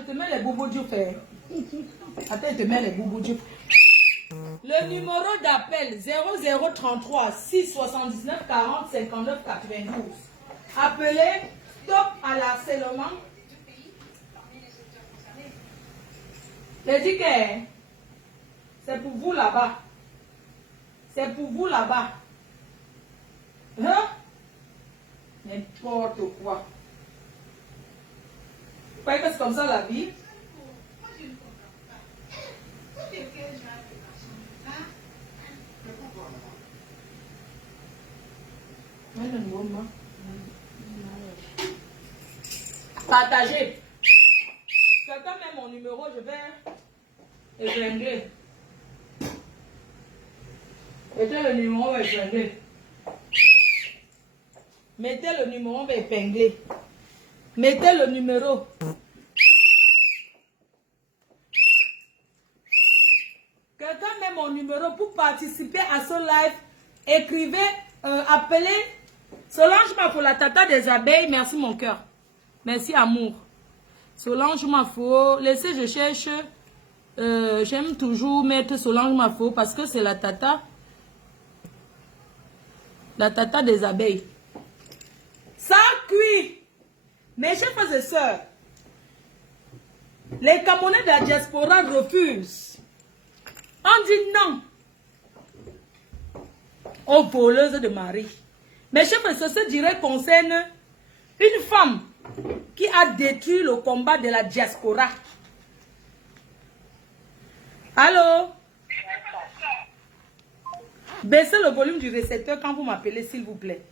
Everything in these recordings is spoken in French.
je te mets les boubou du frère. Attends, je te mets les boubou du. Le numéro d'appel 0033 679 40 59 92. Appelez, stop à l'harcèlement. Je dis que c'est pour vous là-bas. C'est pour vous là-bas. Hein? N'importe quoi. Vous croyez que c'est comme ça la vie? Partagez. Quelqu'un met mon numéro, je vais épingler. Mettez le numéro, on va épingler. Mettez le numéro, on va épingler. Mettez le numéro. Quelqu'un met mon numéro pour participer à ce live. Écrivez, appelez Solange Mafo, la tata des abeilles. Merci mon cœur. Merci amour. Solange Mafo. Laissez, je cherche. J'aime toujours mettre Solange Mafo parce que c'est la tata. La tata des abeilles. Ça cuit. Mes chers frères et sœurs, les Camerounais de la diaspora refusent. On dit non aux voleuses de mari. Mes chers frères et sœurs, ce direct concerne une femme qui a détruit le combat de la diaspora. Allô? Baissez le volume du récepteur quand vous m'appelez, s'il vous plaît.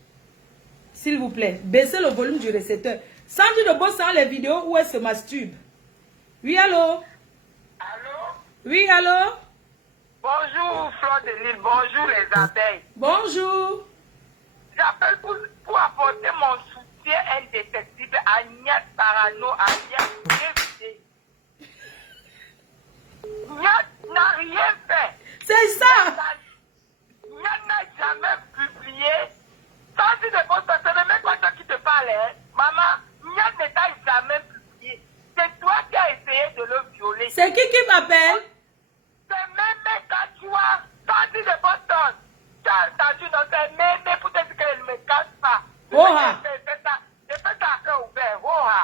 S'il vous plaît, baissez le volume du récepteur. Sandy de Boss dans les vidéos où elle se masturbe. Oui, allô? Allô? Oui, allô? Bonjour, Fleur de Lille. Bonjour, les abeilles. Bonjour. J'appelle pour apporter mon soutien indétectible à Niat Parano, à Niat Dévidé. Niat n'a rien fait. C'est ça. Niat n'a jamais publié. Sandy de Boss, ce n'est même pas toi qui te parle, hein. Maman, Niat ne t'a jamais publié. C'est toi qui as essayé de le violer. C'est qui m'appelle? C'est même quand tu as sorti de Boston. Tu as entendu notre mémé pour te dire qu'elle ne me casse pas. Oha. Je fais ça à cœur ouvert. Oha.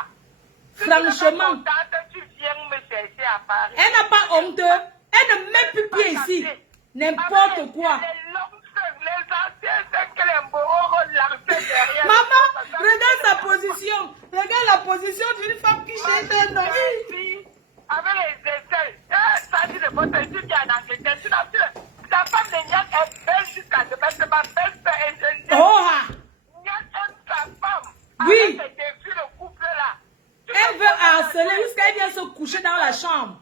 Franchement. Tu viens me chercher à Paris. Elle n'a pas honte. Elle ne met plus pied ici. N'importe quoi. Les anciens, c'est que les Mboro l'arrêtent derrière. Maman, regarde sa position. Regarde la position d'une femme qui cherche un homme. Avec les aisselles. Ça dit de votre étude qui est en Angleterre. Tu n'as plus. Ta femme de Niat est belle jusqu'à demain. C'est ma belle-sœur et je l'aime. Oh! Niat aime sa femme. Oui. Avec ses défis, le couple là. Elle veut harceler jusqu'à elle vient se coucher dans la chambre.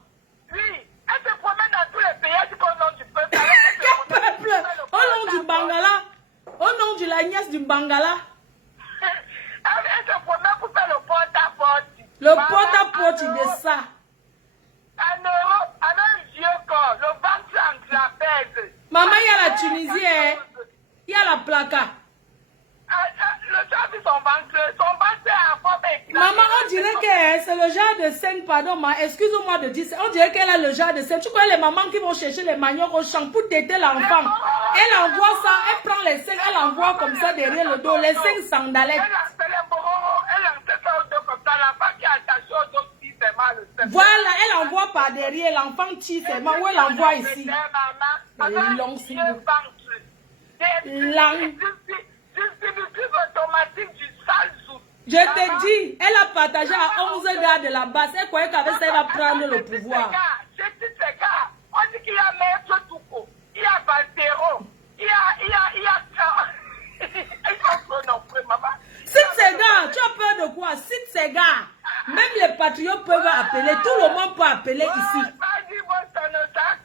Oui. Elle se promène dans tous les pays. Elle dit qu'au nom du peuple. Quel peuple? Au nom du Bangala. Au nom de la nièce du Bangala. Elle se promène pour faire le porte-à-porte. Le porte-à-porte de ça. En Europe, on a un vieux corps. Le ventre en trapèze. Maman, il y a la Tunisie, hein. Il y a la placa. Le chat vu son ventre. Son ventre est en forme éclatée. Maman, on dirait que c'est le genre de scène, pardon, excuse-moi de dire ça. On dirait qu'elle a le genre de scène. Tu connais les mamans qui vont chercher les maniocs au champ pour téter l'enfant. Elle envoie ça, elle prend les seins, elle envoie comme ça derrière le dos. Les seins sandalettes. Elle lance ça au dos comme ça. L'enfant qui est attaché au dos, si c'est mal le sein. Voilà, elle envoie par derrière. L'enfant tire ses mains. Où elle envoie ici? Distributif automatique du sale zout. Je te dis, elle a partagé à 11 gars de la base. Elle croyait qu'avec ça, elle va prendre le pouvoir. Je dis ces gars, on dit qu'il y a Maître Touko, il y a Valtero, il y a ils sont prononcés, maman. Cite ces gars, tu as peur de quoi? Cite ces gars. Même les patriotes peuvent appeler, tout le monde peut appeler ici. Vas-y, moi, ça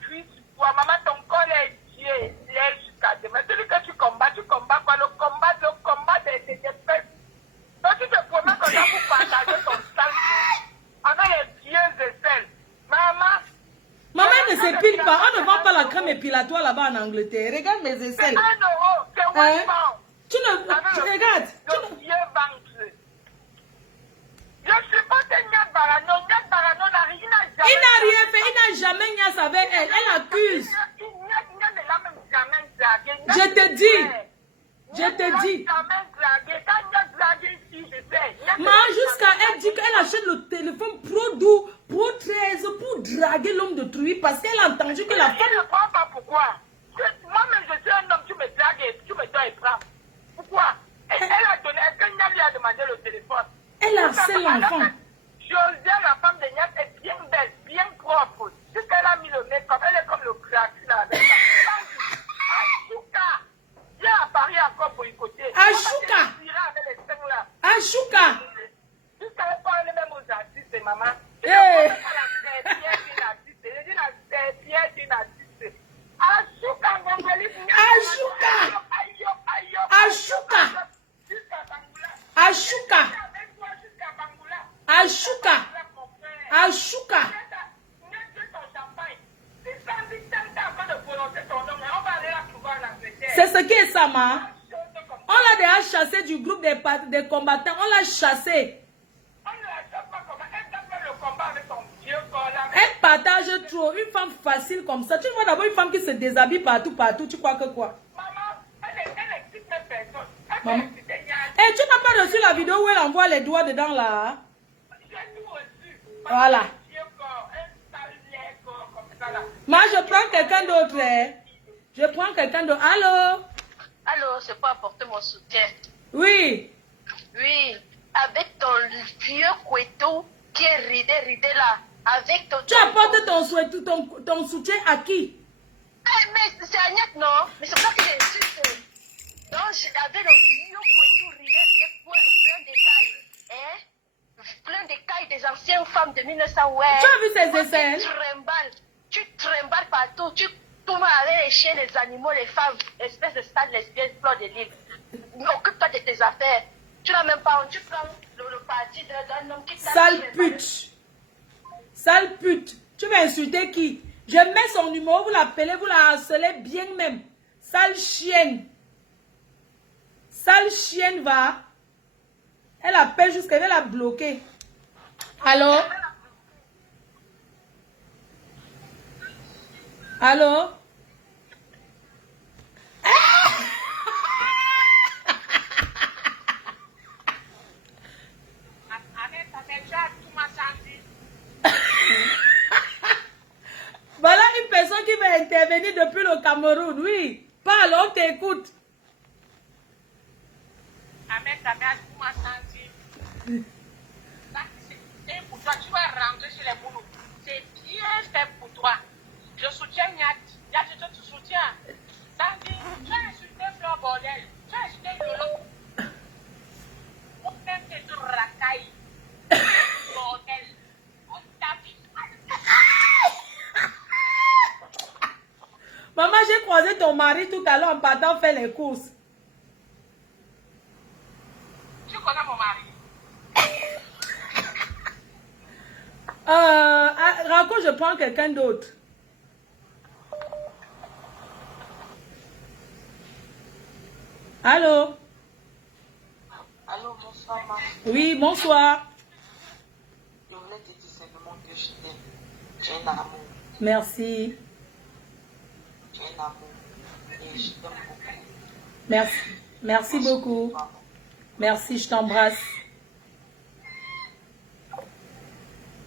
cuit sur toi. Maman, ton corps est dié, il est jusqu'à demain. Celui que tu combats quoi? Le combat des fesses. Donc, tu te promets qu'on a pour partager ton sale avec les vieux aisselles. Maman, elle ne s'épile pas. On ne vend pas la crème épilatoire là-bas en Angleterre. Regarde mes aisselles. c'est 1 euro, c'est 1 pound. Tu regardes. Le vieux ventre. Je supporte Niat Barano. Niat Barano Il n'a rien fait, il n'a jamais niaise avec elle. Elle accuse. Je te dis. Mais jusqu'à elle dit qu'elle achète le téléphone Pro 12, Pro 13 pour draguer l'homme de Trouy parce qu'elle a entendu que la femme... Je ne comprends pas pourquoi. Moi-même, je suis un homme, tu me dragues et tu me dois épreuve. Pourquoi? Elle a donné, est-ce que Nia lui a demandé le téléphone? Elle harcèle l'enfant. Josiane, la femme de Nia, est bien belle, bien propre. Jusqu'elle a mis le make-up, elle est comme le crack là. Achouka! Viens à Paris encore pour écouter. Achouka! Achouka! Jusqu'à elle parle même aux artistes, maman. Hey. C'est ce qui est ça, ma. On l'a déjà chassé du groupe des combattants. On l'a chassé. Elle partage trop. Une femme facile comme ça. Tu vois d'abord une femme qui se déshabille partout. Tu crois que quoi? Maman. Et tu n'as pas reçu la vidéo où elle envoie les doigts dedans là? Voilà. Moi, je prends quelqu'un d'autre. Hein. Je prends quelqu'un d'autre. Allô? Allô, c'est pour apporter mon soutien. Oui. Oui, avec ton vieux couteau qui est ridé là. Avec ton... Tu apportes ton soutien à qui? Mais c'est Agnès, non? Mais c'est pas que j'ai insulté. Donc, avec le vieux couteau ridé, plein d'écailles. Hein? Plein d'écailles des anciennes femmes de 1900. Ouais. Tu as vu ces essais? Tu trembles partout. Tu tournes avec les chiens, les animaux, les femmes. Espèce de stade lesbienne, fleur de l'île. Occupe-toi de tes affaires. Tu n'as même pas honte. Tu prends le parti d'un homme qui t'a... Sale pute. Sale pute. Tu vas insulter qui? Je mets son numéro, vous l'appelez, vous la harcelez bien même. Sale chienne. Sale chienne va. Elle appelle jusqu'à elle a bloqué. Allô? Allô? Voilà une personne qui va intervenir depuis le Cameroun. Oui, parle, on t'écoute. Ahmed, tu m'as senti. C'est pour toi, tu vas rentrer chez les boulots. C'est bien fait pour toi. Je soutiens Niat. Niat, je te soutiens. Sandy, tu as insulté Fleur Bordel. Tu as insulté Yolo. On fait tes racailles. Bordel. On tape. Maman, j'ai croisé ton mari tout à l'heure en partant faire les courses. Tu connais mon mari? Rako, je prends quelqu'un d'autre. Allô? Allô, bonsoir, maman. Oui, bonsoir. Je voulais te dire simplement que je t'aime. J'ai un amour. Merci. J'ai un amour. Et je t'aime beaucoup. Merci. Merci beaucoup. Maman. Merci, je t'embrasse.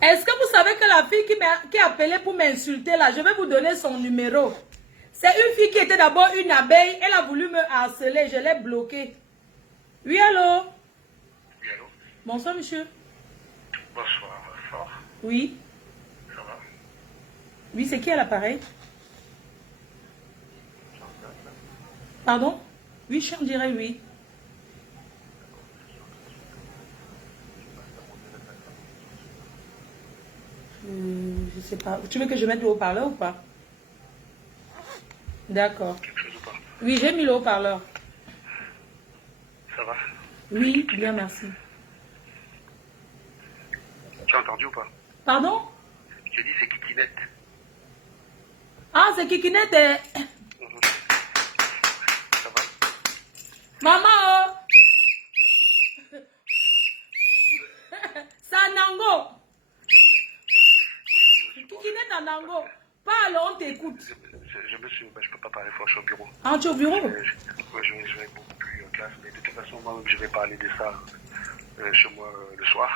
Est-ce que vous savez que la fille qui a appelé pour m'insulter là, je vais vous donner son numéro. C'est une fille qui était d'abord une abeille. Elle a voulu me harceler. Je l'ai bloquée. Oui, allô? Oui, allô? Bonsoir, monsieur. Bonsoir, fort. Oui. Ça va? Oui, c'est qui à l'appareil? Pardon? Oui, je suis en direct, oui. Je sais pas. Tu veux que je mette le haut-parleur ou pas? D'accord. Quelque chose ou pas? Oui, j'ai mis le haut-parleur. Ça va? Oui, bien, merci. Tu as entendu ou pas? Pardon? Je te dis c'est Kikinette. Ah, c'est Kikinette. Ça va? Maman, Sanango. Lango, parle, on t'écoute. Je peux pas parler fort, je suis au bureau. Ah, tu es au bureau? Je vais beaucoup plus en classe, mais de toute façon, moi-même, je vais parler de ça chez moi le soir.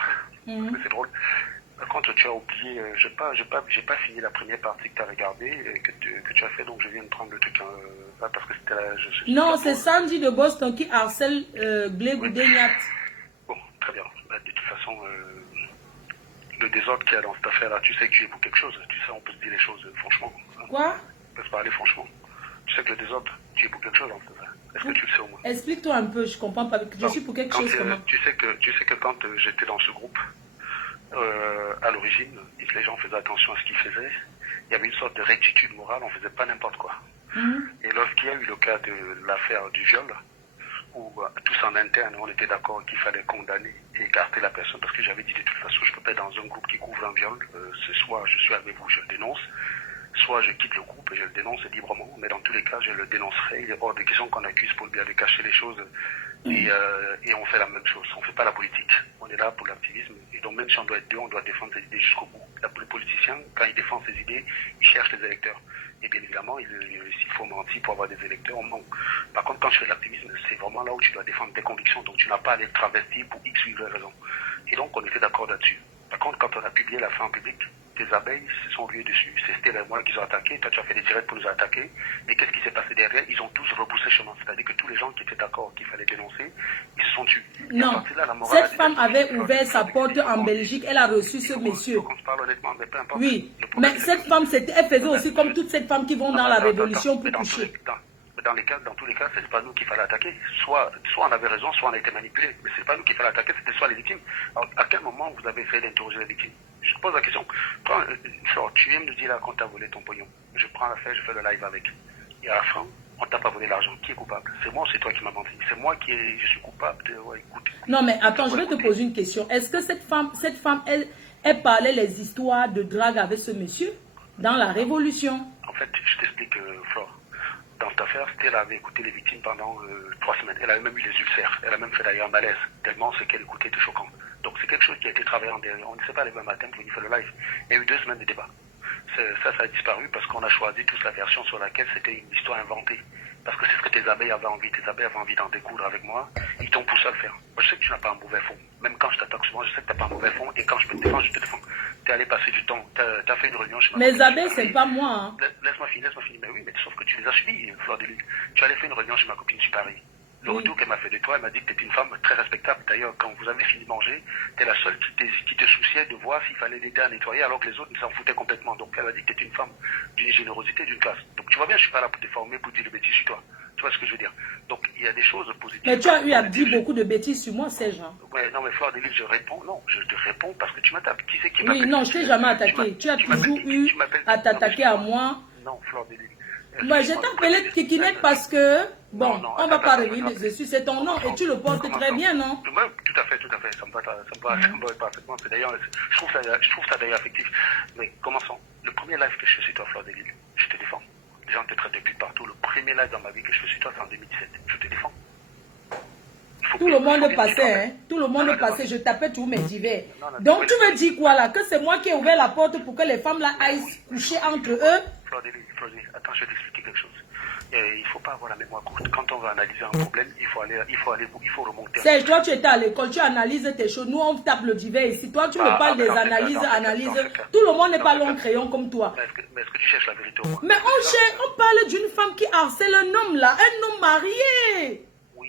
C'est drôle. Par contre, tu as oublié, j'ai pas fini la première partie que tu as regardée, que tu as fait, donc je viens de prendre le truc, parce que c'était là. Non, c'est Sandy de Boston qui harcèle Blé Goudéniat. Bon, très bien. Bah, de toute façon, le désordre qu'il y a dans cette affaire-là, tu sais que j'ai pour quelque chose. Tu sais, on peut se dire les choses franchement. Hein. Quoi? On peut se parler franchement. Tu sais que le désordre, tu es pour quelque chose dans cette affaire. Est-ce que tu le sais au moins? Explique-toi un peu, je comprends pas. Je suis pour quelque chose comment? Tu sais que quand j'étais dans ce groupe, à l'origine, les gens faisaient attention à ce qu'ils faisaient. Il y avait une sorte de rectitude morale, on faisait pas n'importe quoi. Et lorsqu'il y a eu le cas de l'affaire du viol, où tous en interne, on était d'accord qu'il fallait condamner et écarter la personne, parce que j'avais dit de toute façon, je ne peux pas être dans un groupe qui couvre un viol, c'est soit je suis avec vous, je le dénonce, soit je quitte le groupe et je le dénonce librement, mais dans tous les cas, je le dénoncerai. Il est hors de question qu'on accuse Paul Biya de cacher les choses et on fait la même chose. On ne fait pas la politique. On est là pour l'activisme. Et donc, même si on doit être deux, on doit défendre ses idées jusqu'au bout. Le politicien, quand il défend ses idées, il cherche les électeurs. Et bien évidemment, s'il faut mentir pour avoir des électeurs, on ment. Par contre, quand tu fais de l'activisme, c'est vraiment là où tu dois défendre tes convictions. Donc, tu n'as pas à les travestir pour X ou Y raison. Et donc, on était d'accord là-dessus. Par contre, quand on a publié la fin en public, tes abeilles se sont ruées dessus. C'était les mois qu'ils ont attaqué. Toi, tu as fait des directs pour nous attaquer. Et qu'est-ce qui s'est passé derrière? Ils ont tous repoussé chemin. C'est-à-dire que tous les gens qui étaient d'accord qu'il fallait dénoncer, ils se sont tués. Non. Cette femme avait ouvert sa porte en Belgique. Elle a reçu ce monsieur. On se parle honnêtement, mais peu importe. Oui. Mais cette femme, elle faisait aussi comme toutes ces femmes qui vont dans la révolution pour toucher. Dans tous les cas, c'est pas nous qu'il fallait attaquer. Soit on avait raison, soit on a été manipulé. Mais c'est pas nous qu'il fallait attaquer, c'était soit les victimes. Alors, à quel moment vous avez fait d'interroger les victimes? Je te pose la question. Tu viens me dire là qu'on t'a volé ton pognon. Je prends l'affaire, je fais le live avec. Et à la fin, on t'a pas volé l'argent. Qui est coupable? C'est moi ou c'est toi qui m'as menti? C'est moi je suis coupable de... Ouais, écoute. Non, mais attends, je vais te poser une question. Est-ce que cette femme, elle parlait les histoires de drague avec ce monsieur dans la révolution? En fait, je t'explique, Flore. Dans cette affaire, Stella avait écouté les victimes pendant 3 semaines. Elle avait même eu les ulcères. Elle a même fait d'ailleurs un malaise, tellement ce qu'elle écoutait était choquant. Donc c'est quelque chose qui a été travaillé en dernier. On ne s'est pas levé un matin pour venir faire le live. Il y a eu 2 semaines de débat. Ça a disparu parce qu'on a choisi tous la version sur laquelle c'était une histoire inventée. Parce que c'est ce que tes abeilles avaient envie. Tes abeilles avaient envie d'en découdre avec moi. Ils t'ont poussé à le faire. Moi, je sais que tu n'as pas un mauvais fond. Même quand je t'attaque souvent, je sais que tu n'as pas un mauvais fond. Et quand je peux te défendre, je te défends. Tu es allé passer du temps. Tu as fait une réunion chez moi. Mes abeilles, c'est pas moi. Hein. Laisse-moi finir. Mais oui, mais sauf que tu les as subies, Fleur de Lune. Tu allais faire une réunion chez ma copine Supari. Le retour qu'elle m'a fait de toi, elle m'a dit que tu étais une femme très respectable. D'ailleurs, quand vous avez fini de manger, tu es la seule qui te souciait de voir s'il fallait l'aider à nettoyer, alors que les autres s'en foutaient complètement. Donc elle a dit que tu étais une femme d'une générosité, d'une classe. Donc tu vois bien, je suis pas là pour te former, pour dire des bêtises sur toi. Tu vois ce que je veux dire? Donc il y a des choses positives. Mais tu as eu à dire beaucoup de bêtises sur moi, Serge. Ouais, non, mais Fleur de Lille, je réponds. Non, je te réponds parce que tu m'attaques. Qui c'est qui m'appelle? Oui, non, je t'ai jamais attaqué. Tu as toujours eu à t'attaquer à moi. Non, Fleur de Lille. Moi, je t'ai appelé Kikinette parce que, bon, on va pas revenir dessus, c'est ton nom et tu le portes très bien, non? Tout à fait, ça me va parfaitement. D'ailleurs, je trouve ça d'ailleurs affectif. Mais commençons. Le premier live que je fais sur toi, Fleur de Lille, je te défends. Les gens te traitent de pute partout. Le premier live dans ma vie que je fais sur toi, c'est en 2017. Je te défends. Tout le monde passait, hein. Tout le monde passait, je tapais tous mes divers. Donc tu me dis quoi là? Que c'est moi qui ai ouvert la porte pour que les femmes là aillent coucher entre eux? Fleur de Lille, attends, je vais t'expliquer quelque chose. Il ne faut pas avoir la mémoire courte. Quand on va analyser un problème, il faut remonter. Serge, toi tu étais à l'école, tu analyses tes choses. Nous on tape le divers ici. Toi tu me parles des analyses. Tout le monde n'est pas long crayon comme toi. Mais est-ce que tu cherches la vérité au moins? Mais on parle d'une femme qui harcèle un homme là, un homme marié.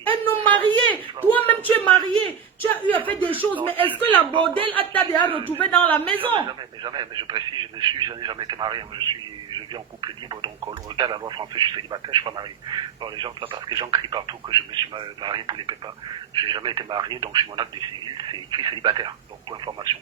Un homme marié. Toi-même, tu es marié. Tu as eu à faire des choses. Mais est-ce que la bordel t'a déjà retrouvé dans la maison? Jamais. Mais je précise, je n'ai jamais été marié. Je vis en couple libre. Donc, au regard de la loi française, je suis célibataire, je ne suis pas marié. Alors, les gens, parce que les gens crient partout que je me suis marié pour les pépas. Je n'ai jamais été marié. Donc, sur mon acte de civil, c'est écrit célibataire. Donc, pour information.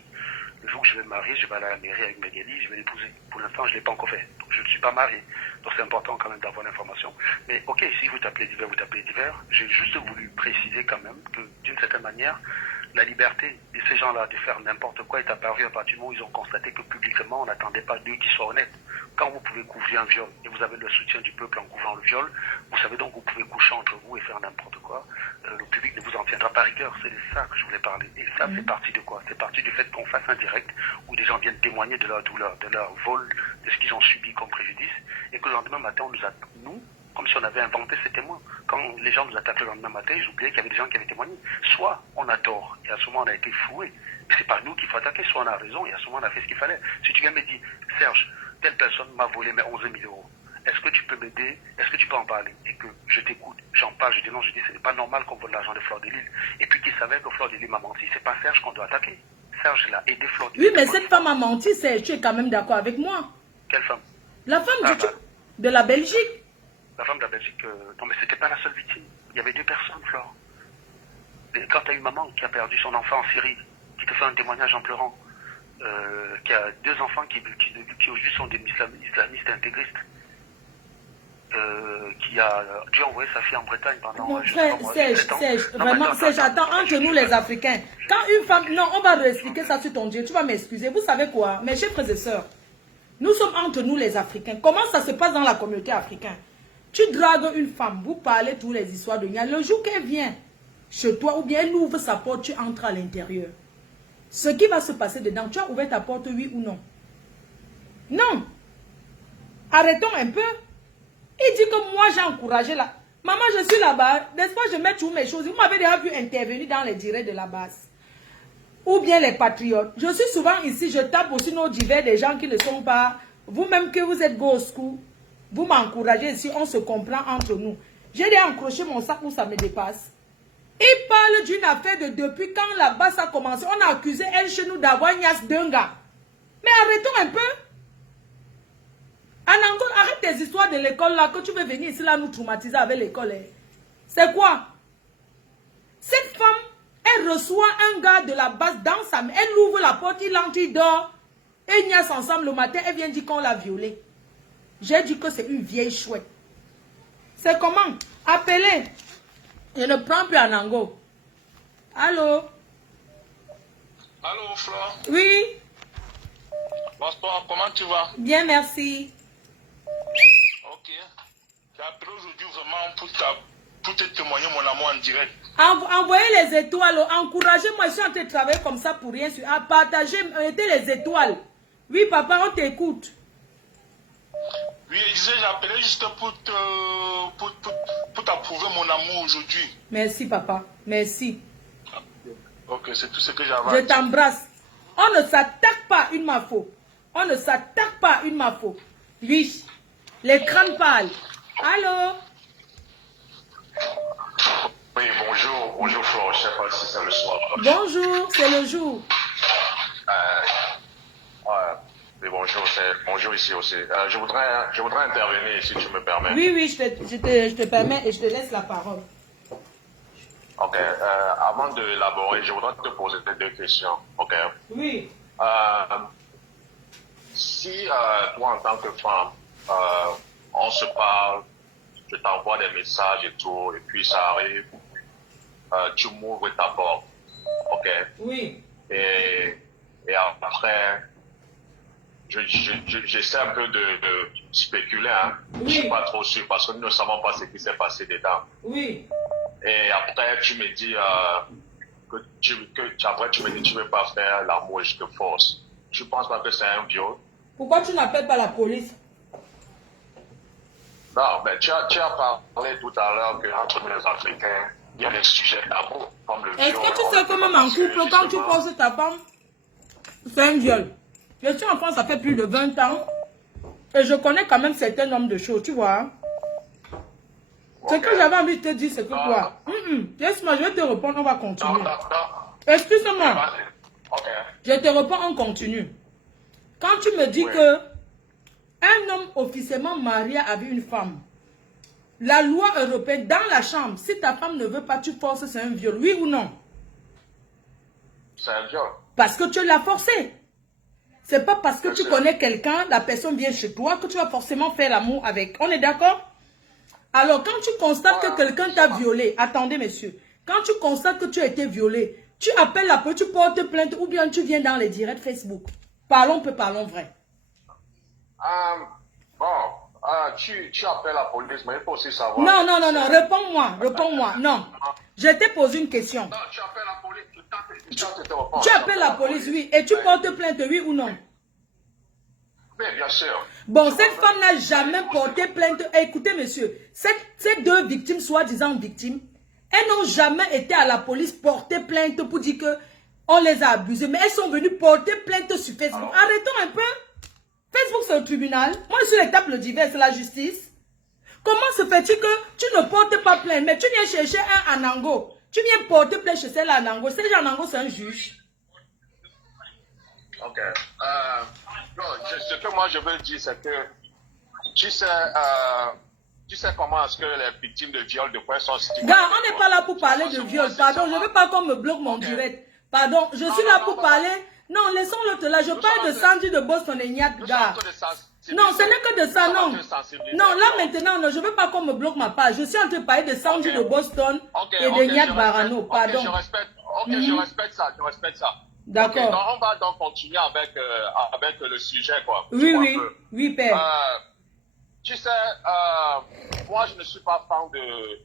Le jour où je vais me marier, je vais aller à la mairie avec Magali, je vais l'épouser. Pour l'instant, je ne l'ai pas encore fait. Donc, je ne suis pas marié. Donc, c'est important quand même d'avoir l'information. Mais, ok, si vous t'appelez divers, vous t'appelez divers. J'ai juste voulu préciser quand même que, d'une certaine manière, la liberté de ces gens-là de faire n'importe quoi est apparue à partir du moment où ils ont constaté que publiquement, on n'attendait pas d'eux qu'ils soient honnêtes. Quand vous pouvez couvrir un viol et vous avez le soutien du peuple en couvrant le viol, vous savez donc que vous pouvez coucher entre vous et faire n'importe quoi. Le public ne vous en tient tiendra pas rigueur. C'est de ça que je voulais parler. Et ça, c'est parti de quoi? C'est parti du fait qu'on fasse un direct où des gens viennent témoigner de leur douleur, de leur vol, de ce qu'ils ont subi comme préjudice, et que le lendemain matin, nous, comme si on avait inventé ces témoins. Quand les gens nous attaquent le lendemain matin, ils oubliaient qu'il y avait des gens qui avaient témoigné. Soit on a tort, et à ce moment on a été foué. C'est pas nous qu'il faut attaquer, soit on a raison, et à ce moment on a fait ce qu'il fallait. Si tu viens me dire, Serge, telle personne m'a volé mes 11 000 euros, est-ce que tu peux m'aider? Est-ce que tu peux en parler? Et que je t'écoute, j'en parle, je dénonce, je dis, ce n'est pas normal qu'on vole l'argent de Fleur de Lille. Et puis qu'il savait que Fleur de Lille m'a menti. C'est pas Serge qu'on doit attaquer. Serge l'a aidé Fleur de Lille. Oui, mais cette femme a menti, tu es quand même d'accord avec moi. Quelle femme? La femme de la Belgique. La femme de la Belgique, non mais c'était pas la seule victime. Il y avait 2 personnes, Flore. Et quand tu as une maman qui a perdu son enfant en Syrie, qui te fait un témoignage en pleurant, qui a 2 enfants qui aujourd'hui sont des islamistes intégristes, qui a dû envoyer sa fille en Bretagne pendant... Mon frère, Serge, vraiment, Serge, attends, entre nous les Africains, quand une femme... Non, on va réexpliquer ça sur ton Dieu, tu vas m'excuser. Vous savez quoi, mes chers frères et sœurs, nous sommes entre nous les Africains. Comment ça se passe dans la communauté africaine? Tu dragues une femme, vous parlez toutes les histoires de Nia. Le jour qu'elle vient chez toi, ou bien elle ouvre sa porte, tu entres à l'intérieur. Ce qui va se passer dedans, tu as ouvert ta porte, oui ou non? Non. Arrêtons un peu. Il dit que moi j'ai encouragé la... Maman, je suis là-bas, n'est-ce pas, je mets toutes mes choses. Vous m'avez déjà vu intervenir dans les directs de la base. Ou bien les patriotes. Je suis souvent ici, je tape aussi nos divers des gens qui ne sont pas... Vous-même que vous êtes go au school, vous m'encouragez ici, on se comprend entre nous. J'ai déjà accroché mon sac où ça me dépasse. Il parle d'une affaire de depuis quand la base a commencé. On a accusé elle chez nous d'avoir niasse d'un gars. Mais arrêtons un peu. Anango, arrête tes histoires de l'école là, que tu veux venir ici là nous traumatiser avec l'école. C'est quoi? Cette femme, elle reçoit un gars de la base dans sa main. Elle ouvre la porte, il entre, il dort. Et ils niassent ensemble le matin, elle vient dire qu'on l'a violée. J'ai dit que c'est une vieille chouette. C'est comment? Appelez. Je ne prends plus Anango. Allô? Allô, Flore? Oui? Bonsoir, comment tu vas? Bien, merci. Ok. J'ai appelé aujourd'hui vraiment pour te témoigner mon amour en direct. Envoyez les étoiles, encouragez-moi, je suis en train de travailler comme ça pour rien. À partager, mettez les étoiles. Oui, papa, on t'écoute. Oui, je disais, j'ai appelé juste pour t'approuver mon amour aujourd'hui. Merci, papa. Merci. Ok, c'est tout ce que j'avais. Je t'embrasse. On ne s'attaque pas une mafo. On ne s'attaque pas une mafo. Oui, les crânes pâles. Allô? Oui, bonjour Flore, je ne sais pas si c'est le soir. Bonjour, c'est le jour. Oui, bonjour ici aussi. Je voudrais intervenir si tu me permets. Oui, je te permets et je te laisse la parole. Ok, avant d'élaborer, je voudrais te poser 2 questions. Ok. Oui. Si toi, en tant que femme, on se parle, je t'envoie des messages et tout, et puis ça arrive, tu m'ouvres ta porte, ok? Oui. Et après, j'essaie un peu de spéculer, hein? Oui. Je ne suis pas trop sûr, parce que nous ne savons pas ce qui s'est passé dedans. Oui. Et après, tu me dis après tu me dis tu ne veux pas faire l'amour et je te force. Je ne pense pas que c'est un viol. Pourquoi tu n'appelles pas la police? Non, mais tu as parlé tout à l'heure qu'entre nous les Africains, il y a des sujets d'amour, comme le viol. Est-ce que tu sais que même en couple, quand tu forces ta femme, c'est un viol? Je suis en France, ça fait plus de 20 ans. Et je connais quand même certains nombres de choses, tu vois. Ce que j'avais envie de te dire, c'est que quoi? Laisse-moi, je vais te répondre, on va continuer. Excuse-moi. Ok. Je te réponds, on continue. Quand tu me dis que un homme officiellement marié avec une femme, la loi européenne, dans la chambre, si ta femme ne veut pas, tu forces, c'est un viol, oui ou non? C'est un viol. Parce que tu l'as forcé. C'est pas parce que tu connais quelqu'un, la personne vient chez toi, que tu vas forcément faire l'amour avec. On est d'accord? Alors, quand tu constates que quelqu'un t'a violé, attendez, monsieur, quand tu constates que tu as été violé, tu appelles la police, tu portes plainte ou bien tu viens dans les directs Facebook. Parlons peu, parlons vrai. Bon, tu appelles la police, mais il faut aussi savoir. Non, non, non, non, réponds-moi, non. Je t'ai posé une question. Non, tu appelles la police, tu appelles la police, oui, et tu portes plainte, oui ou non? Oui, bien sûr. Bon, cette femme n'a jamais porté plainte. Écoutez, monsieur, ces deux victimes, soi-disant victimes, elles n'ont jamais été à la police porter plainte pour dire que on les a abusées, mais elles sont venues porter plainte sur Facebook. Alors, arrêtons un peu. Facebook, c'est le tribunal. Moi, je suis l'étape le divers, c'est la justice. Comment se fait-il que tu ne portes pas plainte, mais tu viens chercher un Anango? Tu viens porter plainte chez celle Anango. Celle Anango, c'est un juge. Ok. Non, ce que moi je veux dire, c'est que tu sais comment est-ce que les victimes de viol de poing sont stigmatisées. Gars, on n'est pas là pour parler de viol. Pardon, je ne veux pas qu'on me bloque mon direct. Pardon, je suis là pour parler. Non, laissons l'autre là. Je parle de Sandy de Boston et Niat, gars. Non, ce n'est que de ça, non. Non, là maintenant, non, je ne veux pas qu'on me bloque ma page. Je suis en train de parler de Sandy de Boston et de Niat Barano. Pardon. Je respecte ça, D'accord. Donc on va donc continuer avec le sujet, quoi. Oui, père. Tu sais, moi je ne suis pas fan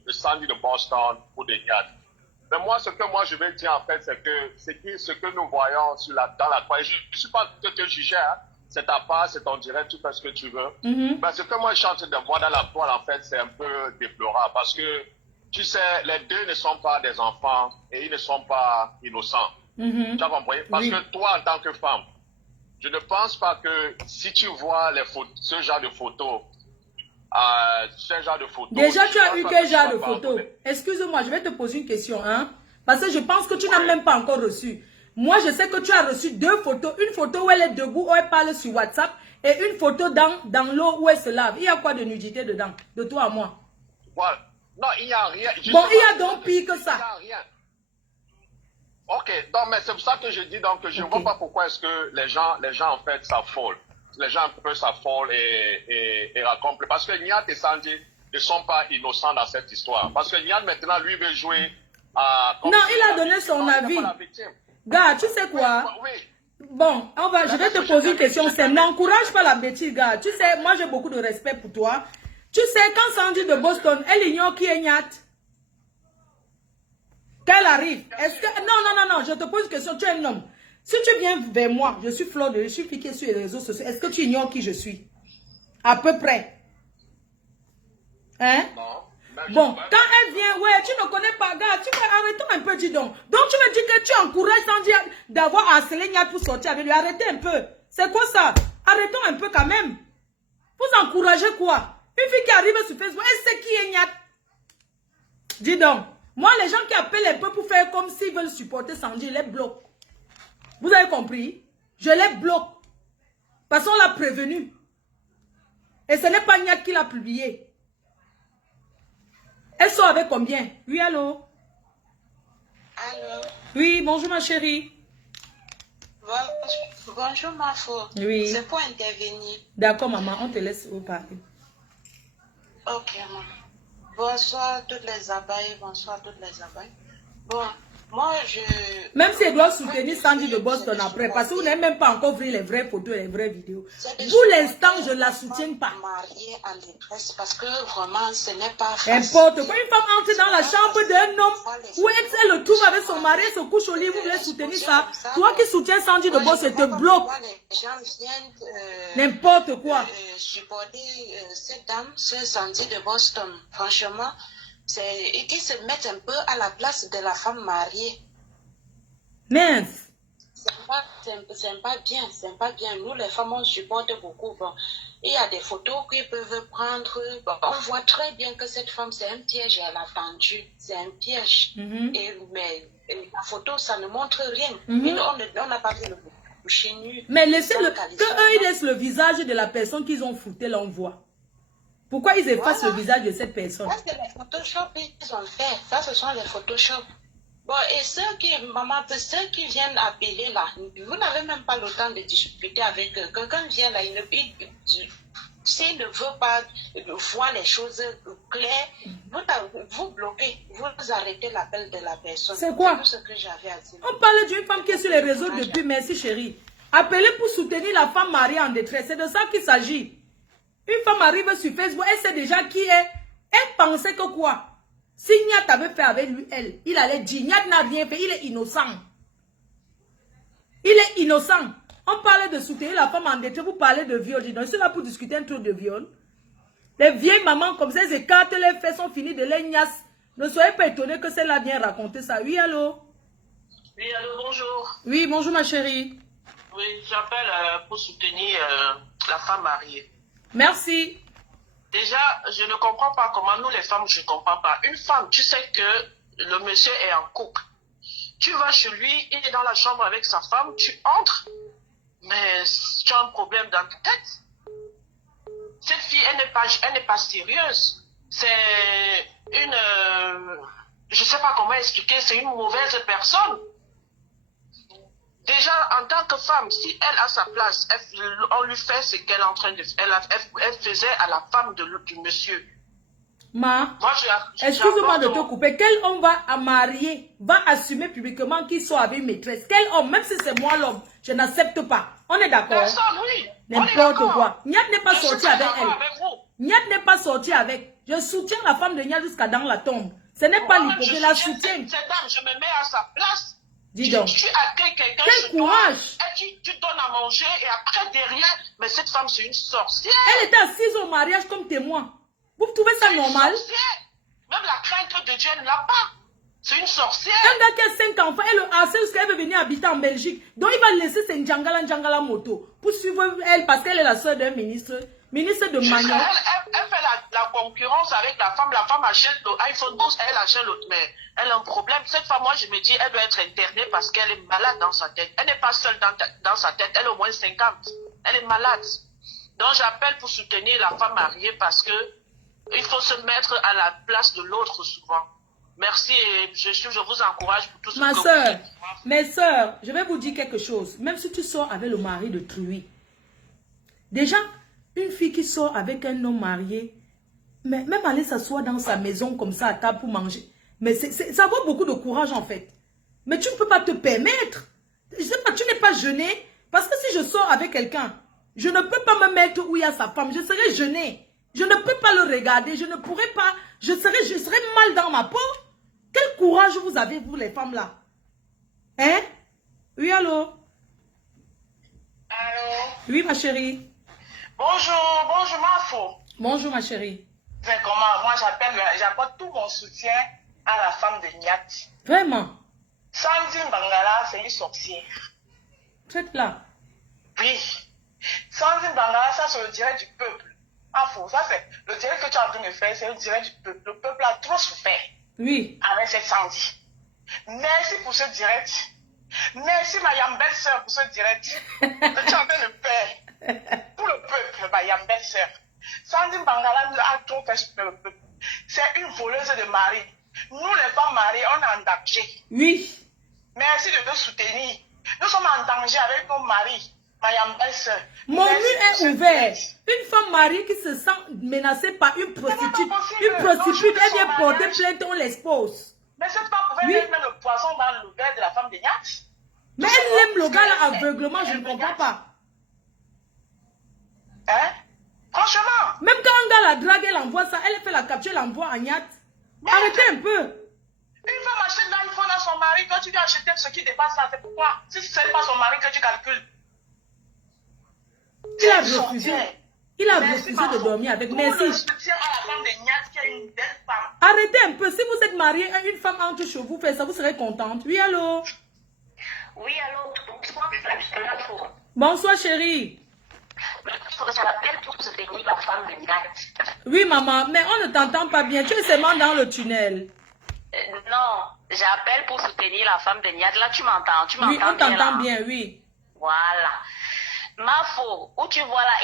de Sandy de Boston ou de Niat. Mais moi, ce que je vais dire en fait, c'est que ce que nous voyons dans la toile, je ne suis pas te juger, hein. C'est ta part, c'est ton direct, tu fais ce que tu veux. Mais ce que moi je suis en train de voir dans la toile, en fait, c'est un peu déplorable parce que, tu sais, les deux ne sont pas des enfants et ils ne sont pas innocents. Tu as compris? Parce que toi, en tant que femme, je ne pense pas que si tu vois ce genre de photos, déjà, tu as eu quel genre de photos? Excuse-moi, je vais te poser une question, hein? Parce que je pense que tu n'as même pas encore reçu. Moi, je sais que tu as reçu deux photos. Une photo où elle est debout, où elle parle sur WhatsApp, et une photo dans l'eau où elle se lave. Il y a quoi de nudité dedans, de toi à moi? Voilà. Non, il n'y a rien. Bon, il y a donc pire que ça. Il n'y a rien. Ok, donc, mais c'est pour ça que je dis donc que je ne vois pas pourquoi est-ce que les gens en fait s'affolent. Les gens un peu s'affolent et racontent. Parce que Niat et Sandy ne sont pas innocents dans cette histoire. Parce que Niat maintenant, lui, veut jouer à... Non, il a donné son avis. Gars, tu sais quoi? Oui. Bon, je vais te poser une question. N'encourage pas la bêtise, gars. Tu sais, moi j'ai beaucoup de respect pour toi. Tu sais, quand Sandy de Boston, elle ignore qui est Niat. Qu'elle arrive. Est-ce que... Non, je te pose une question. Tu es un homme. Si tu viens vers moi, je suis Flore, je suis piquée sur les réseaux sociaux. Est-ce que tu ignores qui je suis? À peu près. Hein? Non. Bon, quand elle vient, ouais, tu ne connais pas, gars, tu vas arrêter un peu, dis donc. Donc tu me dis que tu encourages Sandy d'avoir harcelé Niat pour sortir avec lui. Arrêtez un peu. C'est quoi ça? Arrêtons un peu quand même. Vous encouragez quoi? Une fille qui arrive sur Facebook, elle sait qui est Niat. Dis donc. Moi, les gens qui appellent un peu pour faire comme s'ils veulent supporter Sandy, je les bloque. Vous avez compris? Je les bloque. Parce qu'on l'a prévenu. Et ce n'est pas Niat qui l'a publié. Elle sort avec combien? Oui, allô? Allô? Oui, bonjour ma chérie. Bonjour ma fille. Oui. C'est pour intervenir. D'accord, maman, on te laisse parler. Ok, maman. Bonsoir toutes les abeilles, bonsoir toutes les abeilles. Bon, moi je... Même si elle doit soutenir Sandy de Boston après, parce que vous n'avez même pas encore vu les vraies photos et les vraies vidéos. Pour l'instant, je ne la soutiens pas. Mariée en détresse parce que vraiment ce n'est pas facile. Importe quoi, une femme entre dans la chambre d'un homme où elle le trouve avec son mari, elle se couche au lit, vous voulez soutenir ça. Toi qui soutiens Sandy de Boston, te bloque. Les gens viennent n'importe quoi. Supporter cette dame, ce Sandy de Boston. Franchement, ils se mettent un peu à la place de la femme mariée. Mince. C'est pas bien. Nous, les femmes, on supporte beaucoup. Bon, il y a des photos qu'ils peuvent prendre. Bon, on voit très bien que cette femme, c'est un piège. Elle a tendu. C'est un piège. Mais la photo, ça ne montre rien. On n'a pas vu le coucher nu. Mais laissez-le. Qu'eux, ils laissent le visage de la personne qu'ils ont foutu, là, on voit. Pourquoi ils effacent le visage de cette personne? Ça, c'est les Photoshop qu'ils ont fait. Ça, ce sont les Photoshop. Bon, et ceux qui viennent appeler là, vous n'avez même pas le temps de discuter avec eux. Quelqu'un vient là, s'il ne veut pas voir les choses claires, vous bloquez, vous arrêtez l'appel de la personne. C'est quoi? C'est tout ce que j'avais à dire. On parle d'une femme qui est sur les réseaux depuis, merci chérie. Appelez pour soutenir la femme mariée en détresse. C'est de ça qu'il s'agit. Une femme arrive sur Facebook, elle sait déjà qui est. Elle pensait que quoi? Si Niat avait fait avec lui, elle, il allait dire, Niat n'a rien fait, il est innocent. Il est innocent. On parlait de soutenir la femme endettée, vous parlez de viol. Je suis là pour discuter un truc de viol. Les vieilles mamans comme ça, elles écartent les fesses, sont finies de les gnasses. Ne soyez pas étonnés que celle-là vient raconter ça. Oui, allô? Oui, allô, bonjour. Oui, bonjour ma chérie. Oui, j'appelle pour soutenir la femme mariée. Merci. Déjà, je ne comprends pas comment nous les femmes, je ne comprends pas. Une femme, tu sais que le monsieur est en couple. Tu vas chez lui, il est dans la chambre avec sa femme, tu entres, mais tu as un problème dans ta tête. Cette fille, elle n'est pas sérieuse. C'est une... je ne sais pas comment expliquer, c'est une mauvaise personne. Déjà, en tant que femme, si elle a sa place, on lui fait ce qu'elle est en train de faire. Elle faisait à la femme du monsieur. Excuse-moi de te couper. Quel homme va à marier, va assumer publiquement qu'il soit avec maîtresse? Quel homme, même si c'est moi l'homme, je n'accepte pas. On est d'accord? Personne, oui. N'importe quoi. Niat n'est pas sorti avec elle. Niat n'est pas sorti avec. Je soutiens la femme de Niat jusqu'à dans la tombe. Ce n'est pas l'hypocrisie, je la soutiens. Cette dame, je me mets à sa place. Dis donc. Tu accueilles quelqu'un. Quel courage! Tu donnes à manger et après derrière, mais cette femme c'est une sorcière. Elle était assise au mariage comme témoin. Vous trouvez ça normal? Même la crainte de Dieu ne l'a pas. C'est une sorcière. Un gars qui a 5 enfants, elle le harcèle parce qu'elle veut venir habiter en Belgique. Donc il va laisser ses Njangala moto pour suivre elle parce qu'elle est la soeur d'un ministre de Magnon. Elle fait la concurrence avec la femme. La femme achète l'iPhone 12, elle achète l'autre. Mais elle a un problème. Cette femme, moi je me dis, elle doit être internée parce qu'elle est malade dans sa tête. Elle n'est pas seule dans sa tête. Elle est au moins 50. Elle est malade. Donc j'appelle pour soutenir la femme mariée parce que il faut se mettre à la place de l'autre souvent. Merci et je vous encourage pour tout ce que vous faites. Mes soeurs, je vais vous dire quelque chose. Même si tu sors avec le mari de Truy, déjà, une fille qui sort avec un homme marié, mais même aller s'asseoir dans sa maison comme ça à table pour manger, mais ça vaut beaucoup de courage en fait. Mais tu ne peux pas te permettre. Je sais pas, tu n'es pas gêné. Parce que si je sors avec quelqu'un, je ne peux pas me mettre où il y a sa femme. Je serai gênée. Je ne peux pas le regarder. Je ne pourrai pas. Je serai mal dans ma peau. Quel courage vous avez, vous les femmes là? Hein? Oui, allô? Allô? Oui, ma chérie. Bonjour Mafo. Bonjour ma chérie. C'est comment? Moi j'apporte tout mon soutien à la femme de Niat. Vraiment? Sandine Bangala, c'est une sorcière. Faites là. Oui. Sandine Bangala, ça c'est le direct du peuple. Mafo, ça c'est le direct que tu as en train de faire, c'est le direct du peuple. Le peuple a trop souffert. Oui. Avec cette Sandy. Merci pour ce direct. Merci ma belle-sœur pour ce direct. Tu es en train de faire. Pour le peuple, ma belle-sœur. Sandine Bangala a trop fait pour le peuple. C'est une voleuse de mari. Nous les femmes mariées, on est en danger. Oui. Merci de nous soutenir. Nous sommes en danger avec nos maris. Ma belle-sœur. Mon mur est ouvert. Une femme mariée qui se sent menacée par une prostitute. Une prostitute, elle vient porter plainte, on l'expose. Mais cette femme pouvait mettre le poisson dans le verre de la femme de Niat. Mais elle aime le gars là aveuglement, je ne comprends pas. Hein? Franchement. Même quand un gars la drague, elle envoie ça, elle fait la capture, elle envoie à Niat. Arrêtez un peu. Une femme achète l'iPhone à son mari, quand tu dois acheter ce qui dépasse ça, c'est pourquoi? Si ce n'est pas son mari que tu calcules. Il a refusé. Il a refusé de dormir avec. Merci. Arrêtez un peu. Si vous êtes marié à une femme entre chez vous, ça vous serez contente. Oui, allô? Oui, allô? Bonsoir. Bonsoir, chérie. J'appelle pour soutenir la femme de Niat. Oui, maman, mais on ne t'entend pas bien. Tu es seulement dans le tunnel. Non, j'appelle pour soutenir la femme de Niat. Là, tu m'entends? Oui, on t'entend bien, oui. Voilà. Mafo, où tu vois là,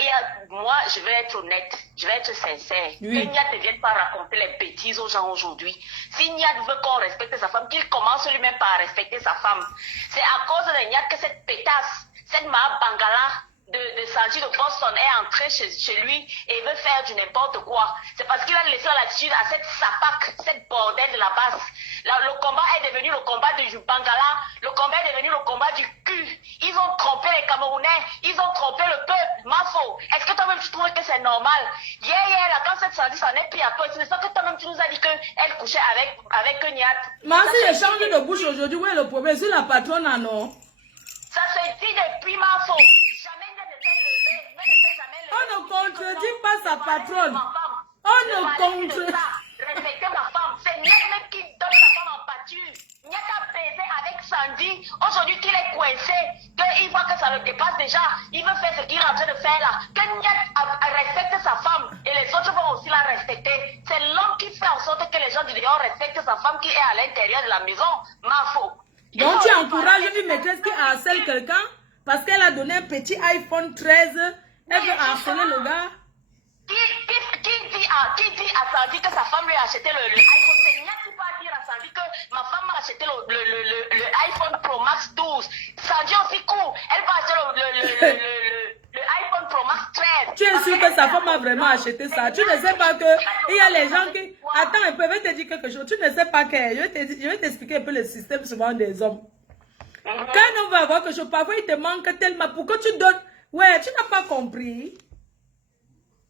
moi, je vais être honnête, je vais être sincère. Oui. Que Niat ne vienne pas raconter les bêtises aux gens aujourd'hui. Si Niat veut qu'on respecte sa femme, qu'il commence lui-même par respecter sa femme. C'est à cause de Niat que cette pétasse, cette Maha Bangala, de Sanji de Boston est entré chez lui et veut faire du n'importe quoi. C'est parce qu'il a laissé l'attitude à cette sapac, cette bordel de la base. Le combat est devenu le combat du Bangala, le combat est devenu le combat du cul. Ils ont trompé les Camerounais, ils ont trompé le peuple. Mafo, est-ce que toi-même tu trouves que c'est normal? Hier, là, quand cette Sanji s'en est pris à toi, c'est ça que toi-même tu nous as dit qu'elle couchait avec Niat. Merci, j'ai changé de bouche aujourd'hui. Où est le problème? C'est la patronne, non? Ça se dit depuis Mafo. Jamais Niat ne s'est levé, ne s'est jamais levé. On ne contredit pas sa patronne. On ne contredit pas. Respecter ma femme. C'est Niat même qui donne sa femme en pâture. Niat a baisé avec Sandy. Aujourd'hui qu'il est coincé, qu'il voit que ça le dépasse déjà. Il veut faire ce qu'il est en train de faire là. Que Niat respecte sa femme et les autres vont aussi la respecter. C'est l'homme qui fait en sorte que les gens du dehors respectent sa femme qui est à l'intérieur de la maison. Mafo. Donc tu encourages une maîtresse qui harcèle quelqu'un parce qu'elle a donné un petit iPhone 13. Elle veut harceler le gars. Qui dit à Sandy que sa femme lui a acheté le iPhone? C'est Niat qui va dire à Sandy que ma femme m'a acheté le iPhone Pro Max 12. Sandy aussi court. Elle va acheter le iPhone Pro Max 13. Tu es sûr que sa femme a vraiment acheté ça? Tu ne sais pas que il y a les gens qui... Attends un peu, je vais te dire quelque chose. Tu ne sais pas que... Je vais t'expliquer un peu le système souvent des hommes. Quand on va voir quelque chose, parfois il te manque tellement. Pourquoi tu donnes... Ouais, tu n'as pas compris.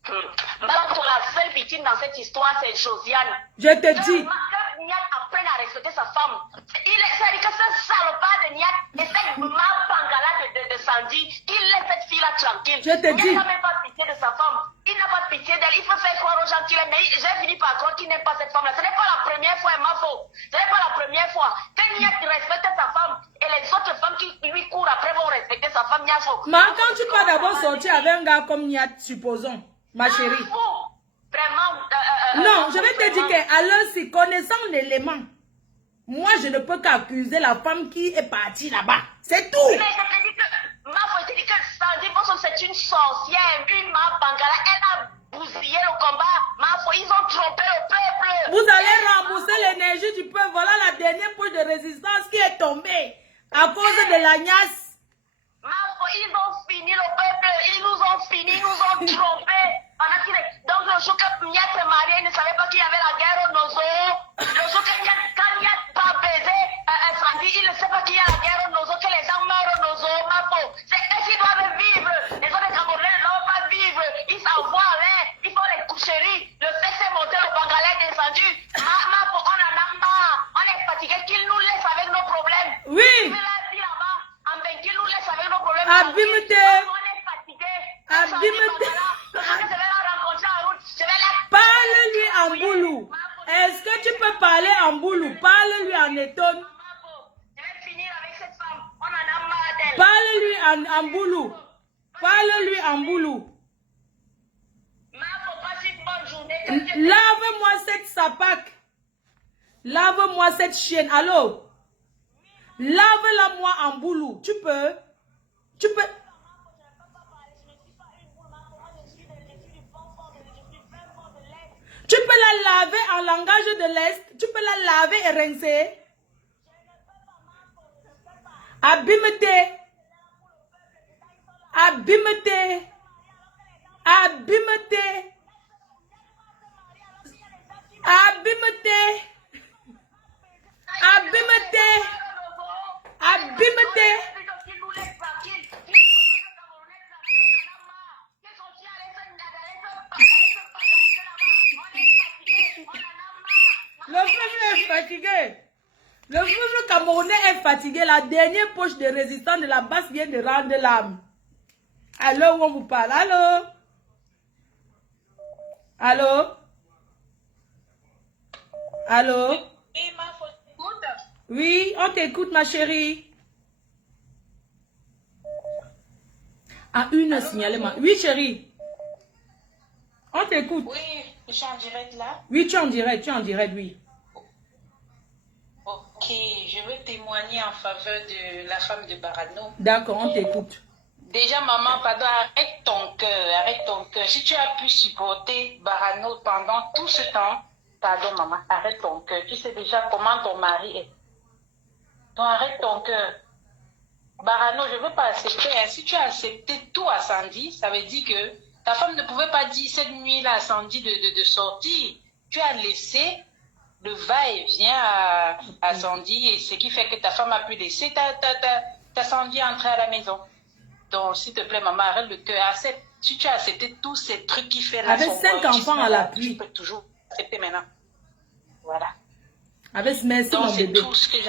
Donc, la seule victime dans cette histoire, c'est Josiane. Je te dis. Que Niat apprenne à respecter sa femme. C'est-à-dire que ce salopard de Niat et cette bangala de Sandy, il laisse cette fille-là tranquille. Je te dis. Il n'a même pas pitié de sa femme. Il n'a pas pitié d'elle. Il faut faire croire aux gens qu'il aime. Mais j'ai fini par croire qu'il n'aime pas cette femme-là. Ce n'est pas la première fois, ma faute. Ce n'est pas la première fois. Que Niat respecte sa femme et les autres femmes qui lui courent après vont respecter sa femme, Niafo. Mais quand tu peux d'abord sortir avec un gars comme Niat, supposons. Ma chérie. Non, je vais te dire qu'alors, si connaissant l'élément, moi, je ne peux qu'accuser la femme qui est partie là-bas. C'est tout. Mais je te dis que, je te dis que Sandy Bosson, c'est une sorcière, une bangala. Elle a bousillé le combat. Ils ont trompé le peuple. Vous allez rembourser l'énergie du peuple. Voilà la dernière poche de résistance qui est tombée à cause de l'agnasse. Ils ont fini le peuple, ils nous ont fini, ils nous ont trompés. Donc le jour que Niat s'est marié, il ne savait pas qu'il y avait la guerre au Nozo. Le jour que quand Niat va baiser Sandy, il ne sait pas qu'il y a la guerre au Nozo, que les gens meurent au Nozo. C'est eux qui doivent vivre. Les autres Camerounais ne doivent pas vivre. Ils s'envoient en l'air, ils font les coucheries. Le fait c'est monté, le Bangalais est descendu. On en a marre. On est fatigué, qu'ils nous laissent avec nos problèmes. Oui. Abimete. Abimete. Parle-lui en boulou. Est-ce que tu peux parler en boulou? Parle-lui en étonne. Parle-lui en boulou. Parle-lui en boulou. Lave-moi cette sapac. Lave-moi cette chienne. Allô? Lave-la moi en boulou. Tu peux? Tu peux? Tu peux la laver en langage de l'Est. Tu peux la laver et rincer. Abimete. Abimete. Abimete. Abimete. Abimete. Abimete. Le peuple est fatigué. Le peuple camerounais est fatigué. La dernière poche de résistance de la base vient de rendre l'âme. Allô, on vous parle. Allô? Allô? Allô? Oui, on t'écoute, ma chérie. À une signalement. Oui, chérie. On t'écoute. Oui, je suis en direct là. Oui, tu es en direct, oui. Ok, je veux témoigner en faveur de la femme de Barano. D'accord, on t'écoute. Déjà, maman, pardon, arrête ton cœur, arrête ton cœur. Si tu as pu supporter Barano pendant tout ce temps, pardon, maman, arrête ton cœur. Tu sais déjà comment ton mari est. Donc, arrête ton cœur. Barano, je ne veux pas accepter. Si tu as accepté tout à Sandy, ça veut dire que ta femme ne pouvait pas dire cette nuit-là à Sandy de sortir. Tu as laissé le va-et-vient à Sandy, et ce qui fait que ta femme a pu laisser ta Sandy entrer à la maison. Donc, s'il te plaît, maman, arrête le cœur. Si tu as accepté tous ces trucs qui fait là, avec 5 enfants à l'appui. Tu peux toujours accepter maintenant. Voilà. Merci donc, mon bébé.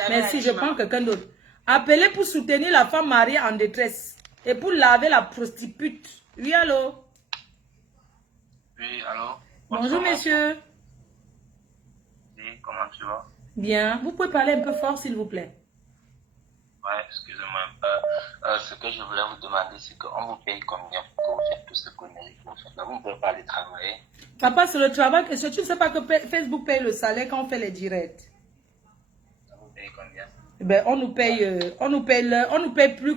Merci, je prends quelqu'un d'autre. Appelez pour soutenir la femme mariée en détresse et pour laver la prostitute. Oui, allô? Oui, allô? Bonjour, monsieur. Oui, comment tu vas? Bien. Vous pouvez parler un peu fort, s'il vous plaît? Ouais, excusez-moi. Ce que je voulais vous demander, c'est qu'on vous paye combien pour que vous faites tout ce qu'on mérite pour faire. Vous ne pouvez pas aller travailler. Papa, c'est le travail. Et tu ne sais pas que Facebook paye le salaire quand on fait les directs. Ça vous paye combien? Ben, on nous paye plus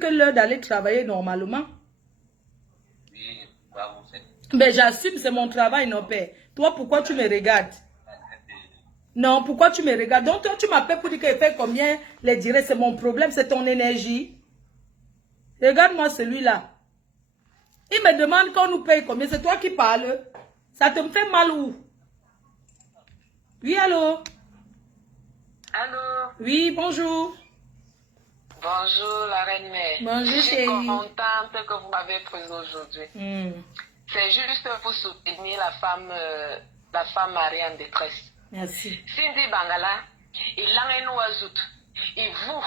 que l'heure d'aller travailler normalement. Oui, bah vous faites. Ben, j'assume, c'est mon travail, non, père. Toi, pourquoi tu me regardes? Non, pourquoi tu me regardes? Donc, toi, tu m'appelles pour dire qu'il fait combien les directs, c'est mon problème, c'est ton énergie. Regarde-moi celui-là. Il me demande qu'on nous paye combien, c'est toi qui parles. Ça te fait mal où? Oui, allô? Allô? Oui, bonjour. Bonjour, la reine mère. Bonjour, je suis chérie. contente que vous m'avez prise aujourd'hui. C'est juste pour soutenir la femme mariée en détresse. Merci. Cindy Bangala, il a un oiseau. Et vous,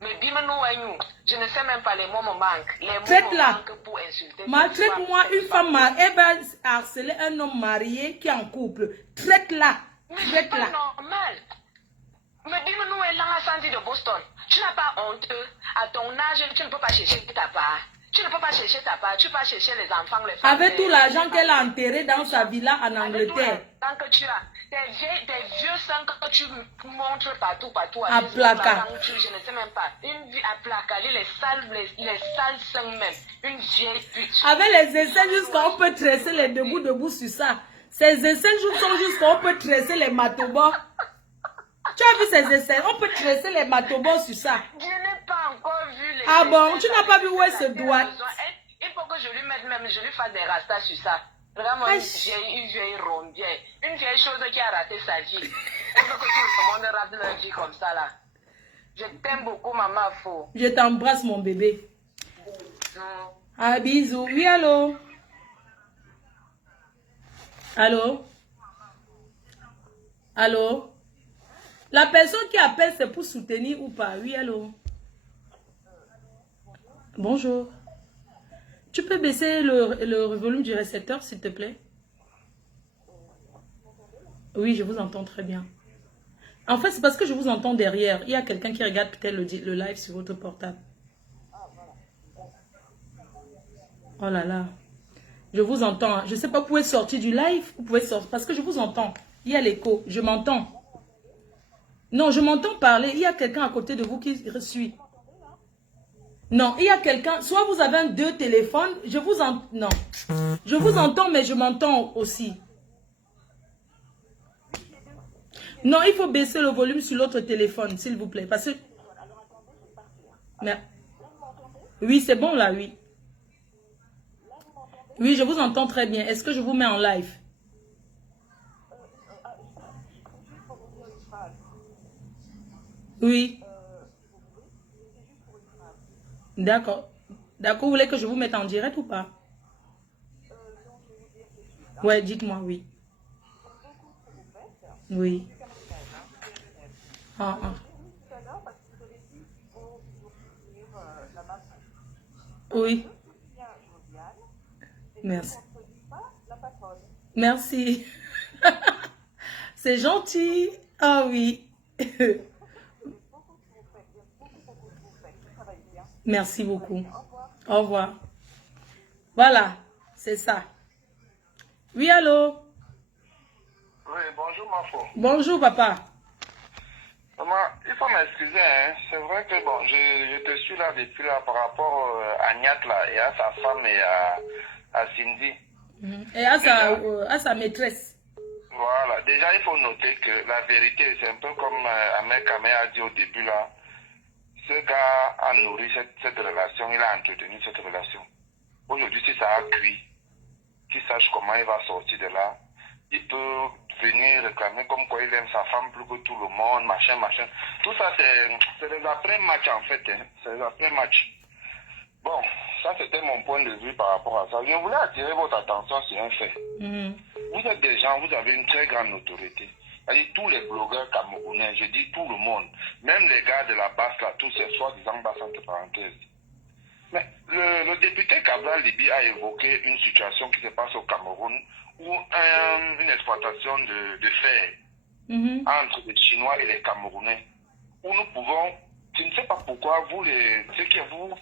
me bimano, je ne sais même pas les mots me manquent. Les mots me manquent pour insulter. Maltraite-moi une femme mariée. Elle va harceler un homme marié qui est en couple. Traite-la. Mais c'est pas normal. Me bimano est là à Sandy de Boston. Tu n'as pas honte. À ton âge, tu ne peux pas chercher ta part. Tu ne peux pas chercher ta part. Tu peux pas chercher les enfants, les femmes. Avec tout l'argent qu'elle a enterré dans sa villa en Angleterre. Tant que tu as des vieux sangs que tu montres partout. À placard. Je ne sais même pas. Une vie à placard, les sales sangs même. Une vieille pute. Avec les aisselles jusqu'à on peut tresser les debout sur ça. Ces aisselles sont jusqu'à on peut tresser les matobos. Tu as vu ces aisselles? On peut tresser les matobos sur ça. Je n'ai pas encore vu les. Ah bon, tu n'as pas vu où elle se doit? Il faut que je lui mette même, je lui fasse des rastas sur ça. Vraiment une vieille rombière. Une vieille chose qui a raté sa vie. Il faut que tout le monde rate leur vie comme ça là. Je t'aime beaucoup, maman Faux. Je t'embrasse, mon bébé. Bisous. Ah, bisous. Oui, allô? Allô? Allô? La personne qui appelle, c'est pour soutenir ou pas? Oui, allô? Bonjour. Tu peux baisser le volume du récepteur, s'il te plaît? Oui, je vous entends très bien. En fait, c'est parce que je vous entends derrière. Il y a quelqu'un qui regarde peut-être le live sur votre portable. Oh là là. Je vous entends. Je ne sais pas, vous pouvez sortir du live. Vous pouvez sortir parce que je vous entends. Il y a l'écho. Je m'entends. Non, je m'entends parler. Il y a quelqu'un à côté de vous qui suit. Non, il y a quelqu'un. Soit vous avez deux téléphones. Je vous entends. Non. Je vous entends, mais je m'entends aussi. Non, il faut baisser le volume sur l'autre téléphone, s'il vous plaît. Parce que... Mais... Oui, c'est bon là, oui. Oui, je vous entends très bien. Est-ce que je vous mets en live? Oui. D'accord. D'accord, vous voulez que je vous mette en direct ou pas? Ouais, dites-moi, oui. Oui. Ah, ah. Oui. Merci. Merci. C'est gentil. Ah oui. Merci beaucoup. Au revoir. Voilà, c'est ça. Oui, allô? Oui, bonjour, ma fille. Bonjour, papa. Maman, il faut m'excuser, hein. C'est vrai que bon, je te suis là depuis là par rapport à Niat là, et à sa femme et à Cindy. Et à sa maîtresse. Voilà, déjà il faut noter que la vérité, c'est un peu comme Ahmed Kamé a dit au début là. ce gars a nourri cette relation, il a entretenu cette relation. Aujourd'hui, si ça a cuit, qu'il sache comment il va sortir de là, il peut venir réclamer comme quoi il aime sa femme plus que tout le monde, machin, machin. Tout ça, c'est les après-matchs en fait. Hein. C'est les après-matchs. Bon, ça c'était mon point de vue par rapport à ça. Je voulais attirer votre attention sur un fait. Vous êtes des gens, vous avez une très grande autorité. C'est-à-dire tous les blogueurs camerounais, je dis tout le monde, même les gars de la basse là, tous ces soi-disant basses entre parenthèses. Mais le député Cabral Libi a évoqué une situation qui se passe au Cameroun où une exploitation de fer entre les Chinois et les Camerounais, où nous pouvons, je ne sais pas pourquoi, vous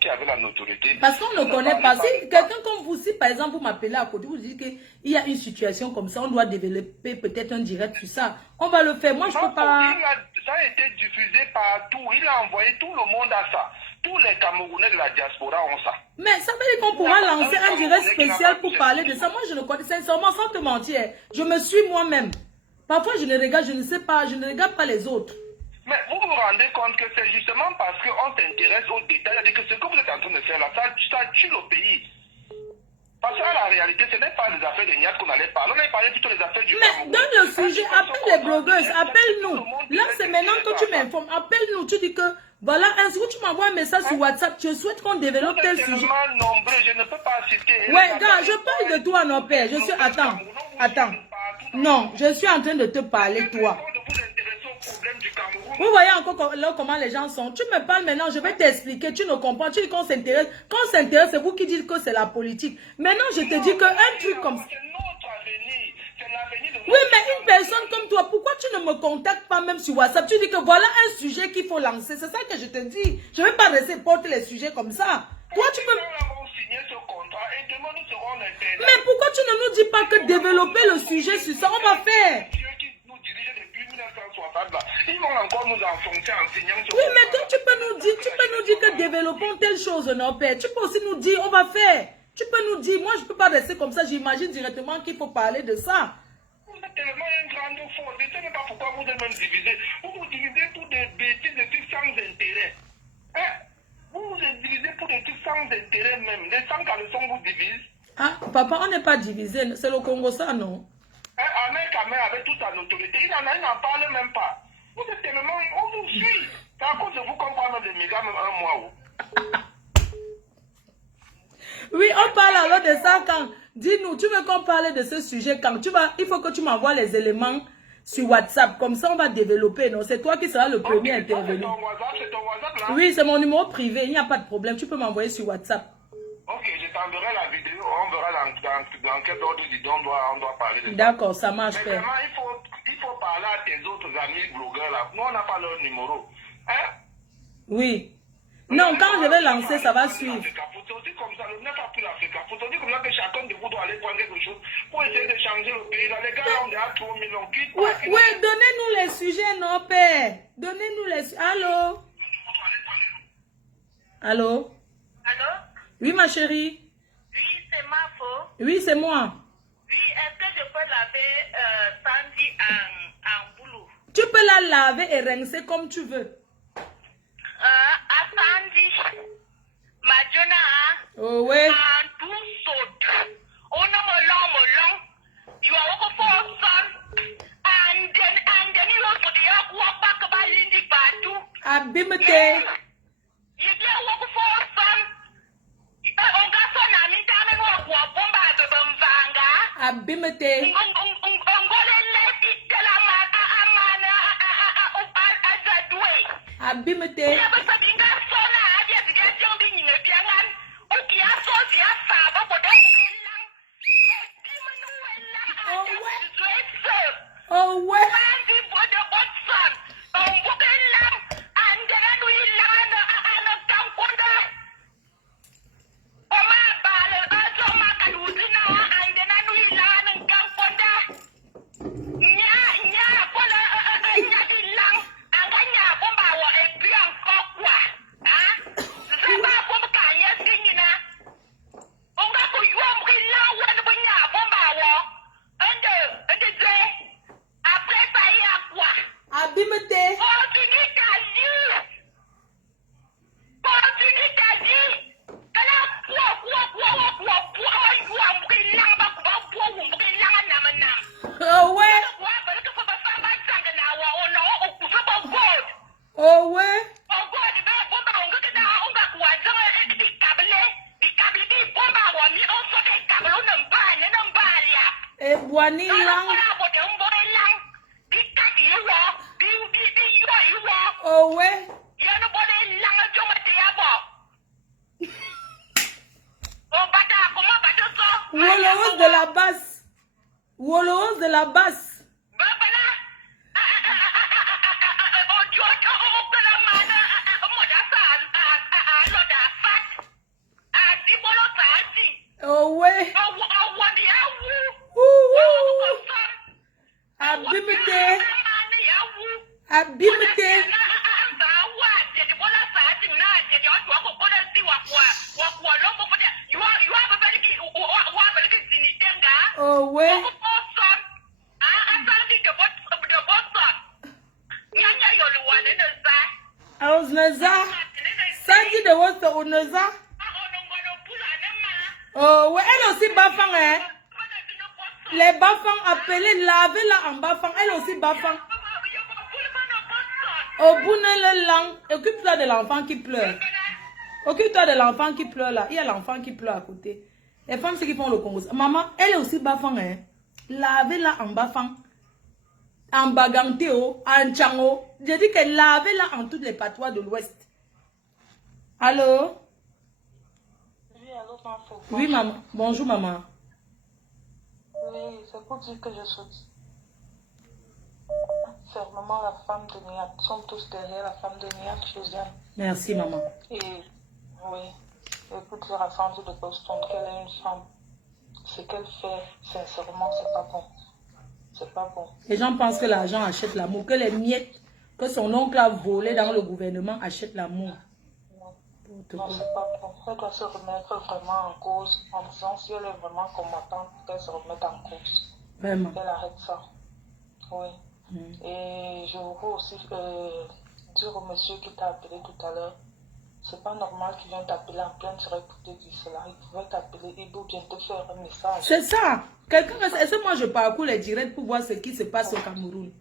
qui avez la notoriété... Parce qu'on ne connaît pas. Si quelqu'un comme vous, si par exemple vous m'appelez à côté, vous dites qu'il y a une situation comme ça, on doit développer peut-être un direct sur ça. On va le faire. Moi, je ne peux pas... Ça a été diffusé partout. Il a envoyé tout le monde à ça. Tous les Camerounais de la diaspora ont ça. Mais ça veut dire qu'on pourra lancer un direct spécial pour parler de ça. Moi, je ne connais sincèrement, sans te mentir, je me suis moi-même. Parfois, je ne regarde, je ne sais pas, je ne regarde pas les autres. Mais vous vous rendez compte que c'est justement parce qu'on s'intéresse aux détails, c'est-à-dire que ce que vous êtes en train de faire là, ça tue le pays. Parce que la réalité, ce n'est pas les affaires de Niat qu'on allait parler, on allait parler plutôt des affaires du Cameroun. Mais donne le sujet, appelle les blogueuses, appelle-nous. Là, c'est maintenant que tu m'informes, appelle-nous, tu dis que, voilà, un jour tu m'envoies un message sur WhatsApp, tu souhaites qu'on développe tel sujet. Nombreux, je ne peux pas citer. Ouais, gars, je parle de toi, non, père, je suis, attends, non, je suis en train de te parler, toi. Vous voyez encore comment les gens sont. Tu me parles maintenant, je vais t'expliquer. Tu ne comprends. Tu dis qu'on s'intéresse. Quand on s'intéresse, c'est vous qui dites que c'est la politique. Maintenant, je te dis qu'un truc comme ça. Oui, mais une personne comme toi, pourquoi tu ne me contactes pas même sur WhatsApp? Tu dis que voilà un sujet qu'il faut lancer. C'est ça que je te dis. Je ne vais pas rester porter les sujets comme ça. Toi, tu peux... Mais pourquoi tu ne nous dis pas que développer le sujet sur ça, on va faire? Ils vont encore nous enfoncer en signant. Oui, mais toi, tu peux nous dire que développons telle chose, non, père. Tu peux aussi nous dire, on va faire. Tu peux nous dire, moi, je ne peux pas rester comme ça. J'imagine directement qu'il faut parler de ça. Vous êtes tellement une grande faute. Je ne sais pas pourquoi vous êtes même divisé. Vous vous divisez pour des bêtises, des trucs sans intérêt. Hein? Vous vous êtes divisé pour des trucs sans intérêt même. Les sans caleçons vous divisent. Ah, papa, on n'est pas divisé. C'est le Congo, ça, non? Ahmed Kamel avec toute sa notoriété, il n'en parle même pas. Vous êtes tellement... On vous suit. C'est à cause de vous qu'on parle même des mégas même un mois. Oui, on parle alors de ça quand... Dis-nous, tu veux qu'on parle de ce sujet quand tu vas... Il faut que tu m'envoies les éléments sur WhatsApp. Comme ça, on va développer. Non, c'est toi qui seras le premier à intervenir. C'est ton WhatsApp là? Oui, c'est mon numéro privé. Il n'y a pas de problème. Tu peux m'envoyer sur WhatsApp. Ok, je t'enverrai la vidéo. On verra dans quel ordre on doit parler de ça. D'accord, ça marche. Mais vraiment, il faut parler à tes autres amis blogueurs là. Nous, on n'a pas leur numéro. Hein? Oui. Non, quand je vais lancer, ça va suivre. Faut dire comme ça, n'est pas pour l'Afrique. Faut dire comme ça que chacun de vous doit aller prendre quelque chose pour essayer de changer le pays. Dans les gars, on est à 3 millions. Oui, donnez-nous les sujets, non, père. Donnez-nous les sujets. Allô? Allô? Allô? Oui, ma chérie. Oui, c'est Mafo. Oui, c'est moi. Oui, est-ce que je peux laver Sandy en boulot? Tu peux la laver et rincer comme tu veux. À Sandy, Madjona, oh, ouais. en tout saute. On a molong. You are walking for son. And then you also the walk back by Lindy Badu. Abimete. You get walk for son. On got son, I mean, I'm walk bomba the Bamvanga. Abimete. Abimete. Oh, ouais. Wani lang. Oh ouais. Woloos de la basse. Woloos de la basse. Oh ouais. Abimete. Abimete. Oh ouais. Ozneza. Sandy de votre Ozneza. Oh ouais, elle aussi bafang hein. Les bafang appelés lavez-la en bafang. Elle aussi bafang. Au bout de langue, occupe-toi de l'enfant qui pleure. Occupe-toi de l'enfant qui pleure là. Il y a l'enfant qui pleure à côté. Les femmes, c'est qui font le Congo. Maman, elle est aussi bafang hein. Lavez-la en bafang. En baganteo, en tchango. Je dis que lavez-la en toutes les patois de l'Ouest. Allô? Oui, allô, ma fille. Oui, maman. Bonjour, maman. Oui, c'est pour dire que je soutiens fermement la femme de Niat. Nous sommes tous derrière la femme de Niat, Josiane. Merci, maman. Et oui, écoute, la femme de Boston, qu'elle est une femme. Ce qu'elle fait, sincèrement, c'est pas bon. C'est pas bon. Les gens pensent que l'argent achète l'amour, que les miettes que son oncle a volé dans le gouvernement achètent l'amour. Non, c'est pas bon. Elle doit se remettre vraiment en cause en disant si elle est vraiment combattante, qu'elle se remette en cause. Vraiment. Qu'elle arrête ça. Oui. Et je voudrais aussi dire au monsieur qui t'a appelé tout à l'heure, c'est pas normal qu'il vienne t'appeler en pleine soirée pour te dire cela. Il pouvait t'appeler, il peut bien te faire un message. C'est ça. Est-ce que moi je parcours les directs pour voir ce qui se passe au Cameroun?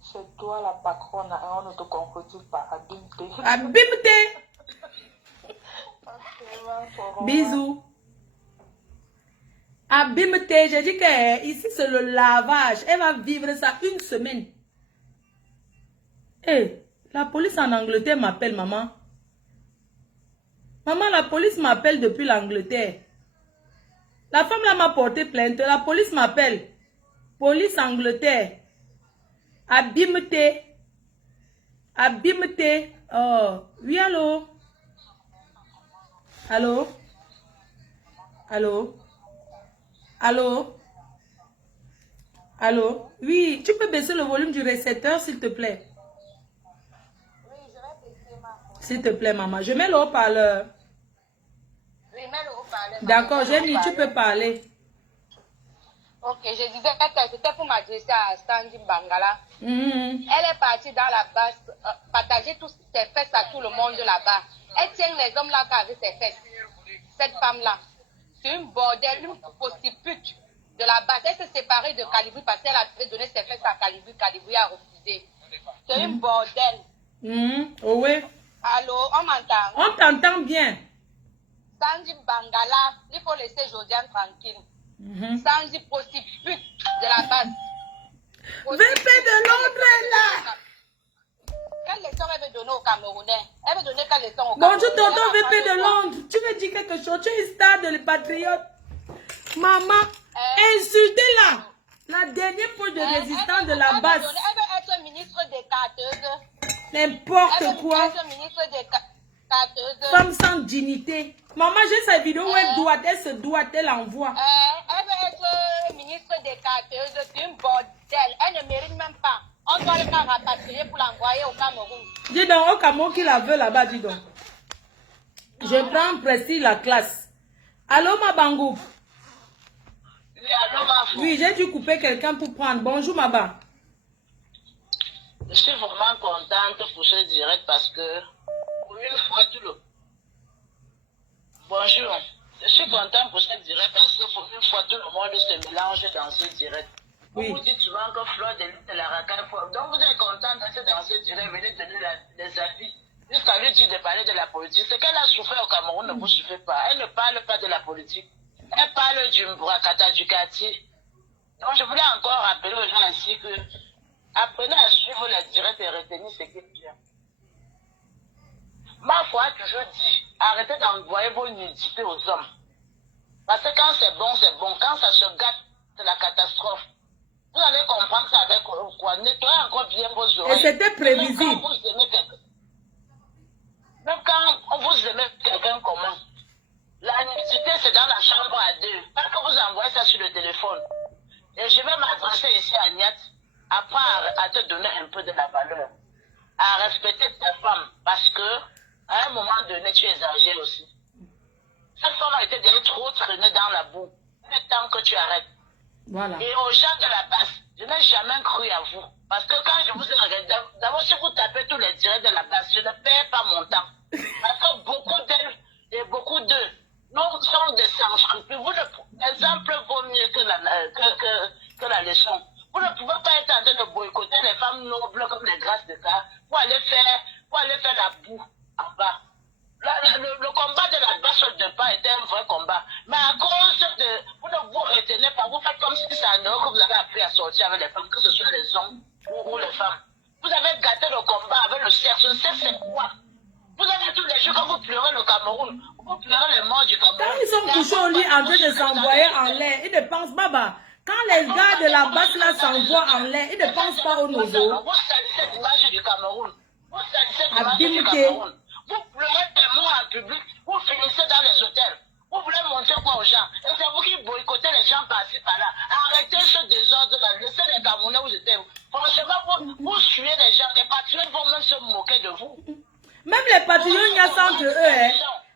C'est toi la patronne, on ne te concrétise pas. Abimte. Abimte. Bisous. Abimte, j'ai dit que ici c'est le lavage. Elle va vivre ça une semaine. Eh, la police en Angleterre m'appelle, maman. Maman, la police m'appelle depuis l'Angleterre. La femme là m'a porté plainte. La police m'appelle. Police Angleterre. Abimte. Abimte. Oh, oui, allô? Allô? Allô? Allô? Allô? Oui, tu peux baisser le volume du récepteur, s'il te plaît? Oui, je vais baisser ma voix. S'il te plaît, maman. Je mets le haut-parleur. Oui, mets le haut-parleur. D'accord, Jenny, tu peux parler. Ok, je disais que c'était pour m'adresser à Sandy Bangala. Elle est partie dans la base, partager tous ses fesses à tout le monde là-bas. Elle tient les hommes là avec ses fesses. Cette femme-là, c'est une bordel, une prostitute de la base. Elle s'est séparée de Calibri parce qu'elle avait donné ses fesses à Calibri. Calibri a refusé. C'est une bordel. Oh oui. Allô, on m'entend? On t'entend bien. Sandy Bangala, il faut laisser Josiane tranquille. Sandy prostitute de la base. VP de Londres est là. Quelle leçon elle veut donner aux Camerounais? Elle veut donner quelle leçon aux Camerounais? Bonjour, tonton VP de Londres. Tu veux dire quelque chose? Tu es une star de les patriotes. Maman, insultez-la. La dernière poche de résistance de la base. Elle veut être ministre des carteuses. N'importe quoi. Elle veut être ministre des carteuses. Femme sans dignité. Maman, j'ai sa vidéo où elle se doit, elle envoie. Elle veut être ministre des carteuses. C'est une bordel. Elle ne mérite même pas. On doit le faire rapatrier pour l'envoyer au Cameroun. Dis donc, au Cameroun qui la veut là-bas, dis donc. Je prends précis la classe. Allô, ma bangou? Oui, j'ai dû couper quelqu'un pour prendre. Bonjour, Maba. Je suis vraiment contente pour ce direct parce que pour une fois tout le... Bonjour. Je suis contente pour ce direct parce que pour une fois tout le monde se mélange dans ce direct. Oui. Vous dites souvent que Fleur de l'île de la racaille. Donc vous êtes content d'être dans ce direct, venez donner les avis. Jusqu'à lui dire de parler de la politique. Ce qu'elle a souffert au Cameroun ne vous suffit pas. Elle ne parle pas de la politique. Elle parle du Mbourakata, du quartier. Donc, je voulais encore rappeler aux gens ainsi que apprenez à suivre les directs et retenir ce qui est bien. Ma foi a toujours dit, arrêtez d'envoyer vos nudités aux hommes. Parce que quand c'est bon, c'est bon. Quand ça se gâte, c'est la catastrophe. Vous allez comprendre ça avec quoi. Nettoyez encore bien vos oreilles. Et c'était prévisible. Même quand vous aimez quelqu'un commun, la nudité, c'est dans la chambre à deux. Pas que vous envoyez ça sur le téléphone. Et je vais m'adresser ici à Niat, après à te donner un peu de la valeur, à respecter ta femme, parce que à un moment donné, tu exagères aussi. Cette femme a été déjà trop traînée dans la boue. Il est temps que tu arrêtes. Voilà. Et aux gens de la base, je n'ai jamais cru à vous. Parce que quand je vous ai regardé, d'abord si vous tapez tous les directs de la base, je ne perds pas mon temps. Parce que beaucoup d'elles et beaucoup d'eux sont des sans-scrupules. L'exemple vaut mieux que la leçon. Vous ne pouvez pas être en train de boycotter les femmes nobles comme les grâces de cas pour aller faire la boue en bas. Le combat de la base de pas était un vrai combat. Mais à cause de... Vous ne vous retenez pas. Vous faites comme si c'est un heure que vous avez appris à sortir avec les femmes, que ce soit les hommes ou les femmes. Vous avez gâté le combat avec le sexe. Le sexe, c'est quoi? Vous avez tous les jours quand vous pleurez le Cameroun. Vous pleurez les morts du Cameroun. Quand ils sont couchés au lit en train de s'envoyer en l'air, ils ne pensent pas, bah. Quand les gars de la base là s'envoient en l'air, ils ne pensent pas au nozo. Vous salissez l'image du Cameroun. Vous salissez l'image du Cameroun. Vous pleurez des mots en public, vous finissez dans les hôtels. Vous voulez montrer quoi aux gens? Et c'est vous qui boycottez les gens par-ci par-là. Arrêtez ce désordre-là. Laissez les Camerounais où j'étais. Franchement, vous suivez les gens. Les patriotes vont même se moquer de vous. Même les patriotes, il y a ça entre eux. Hein.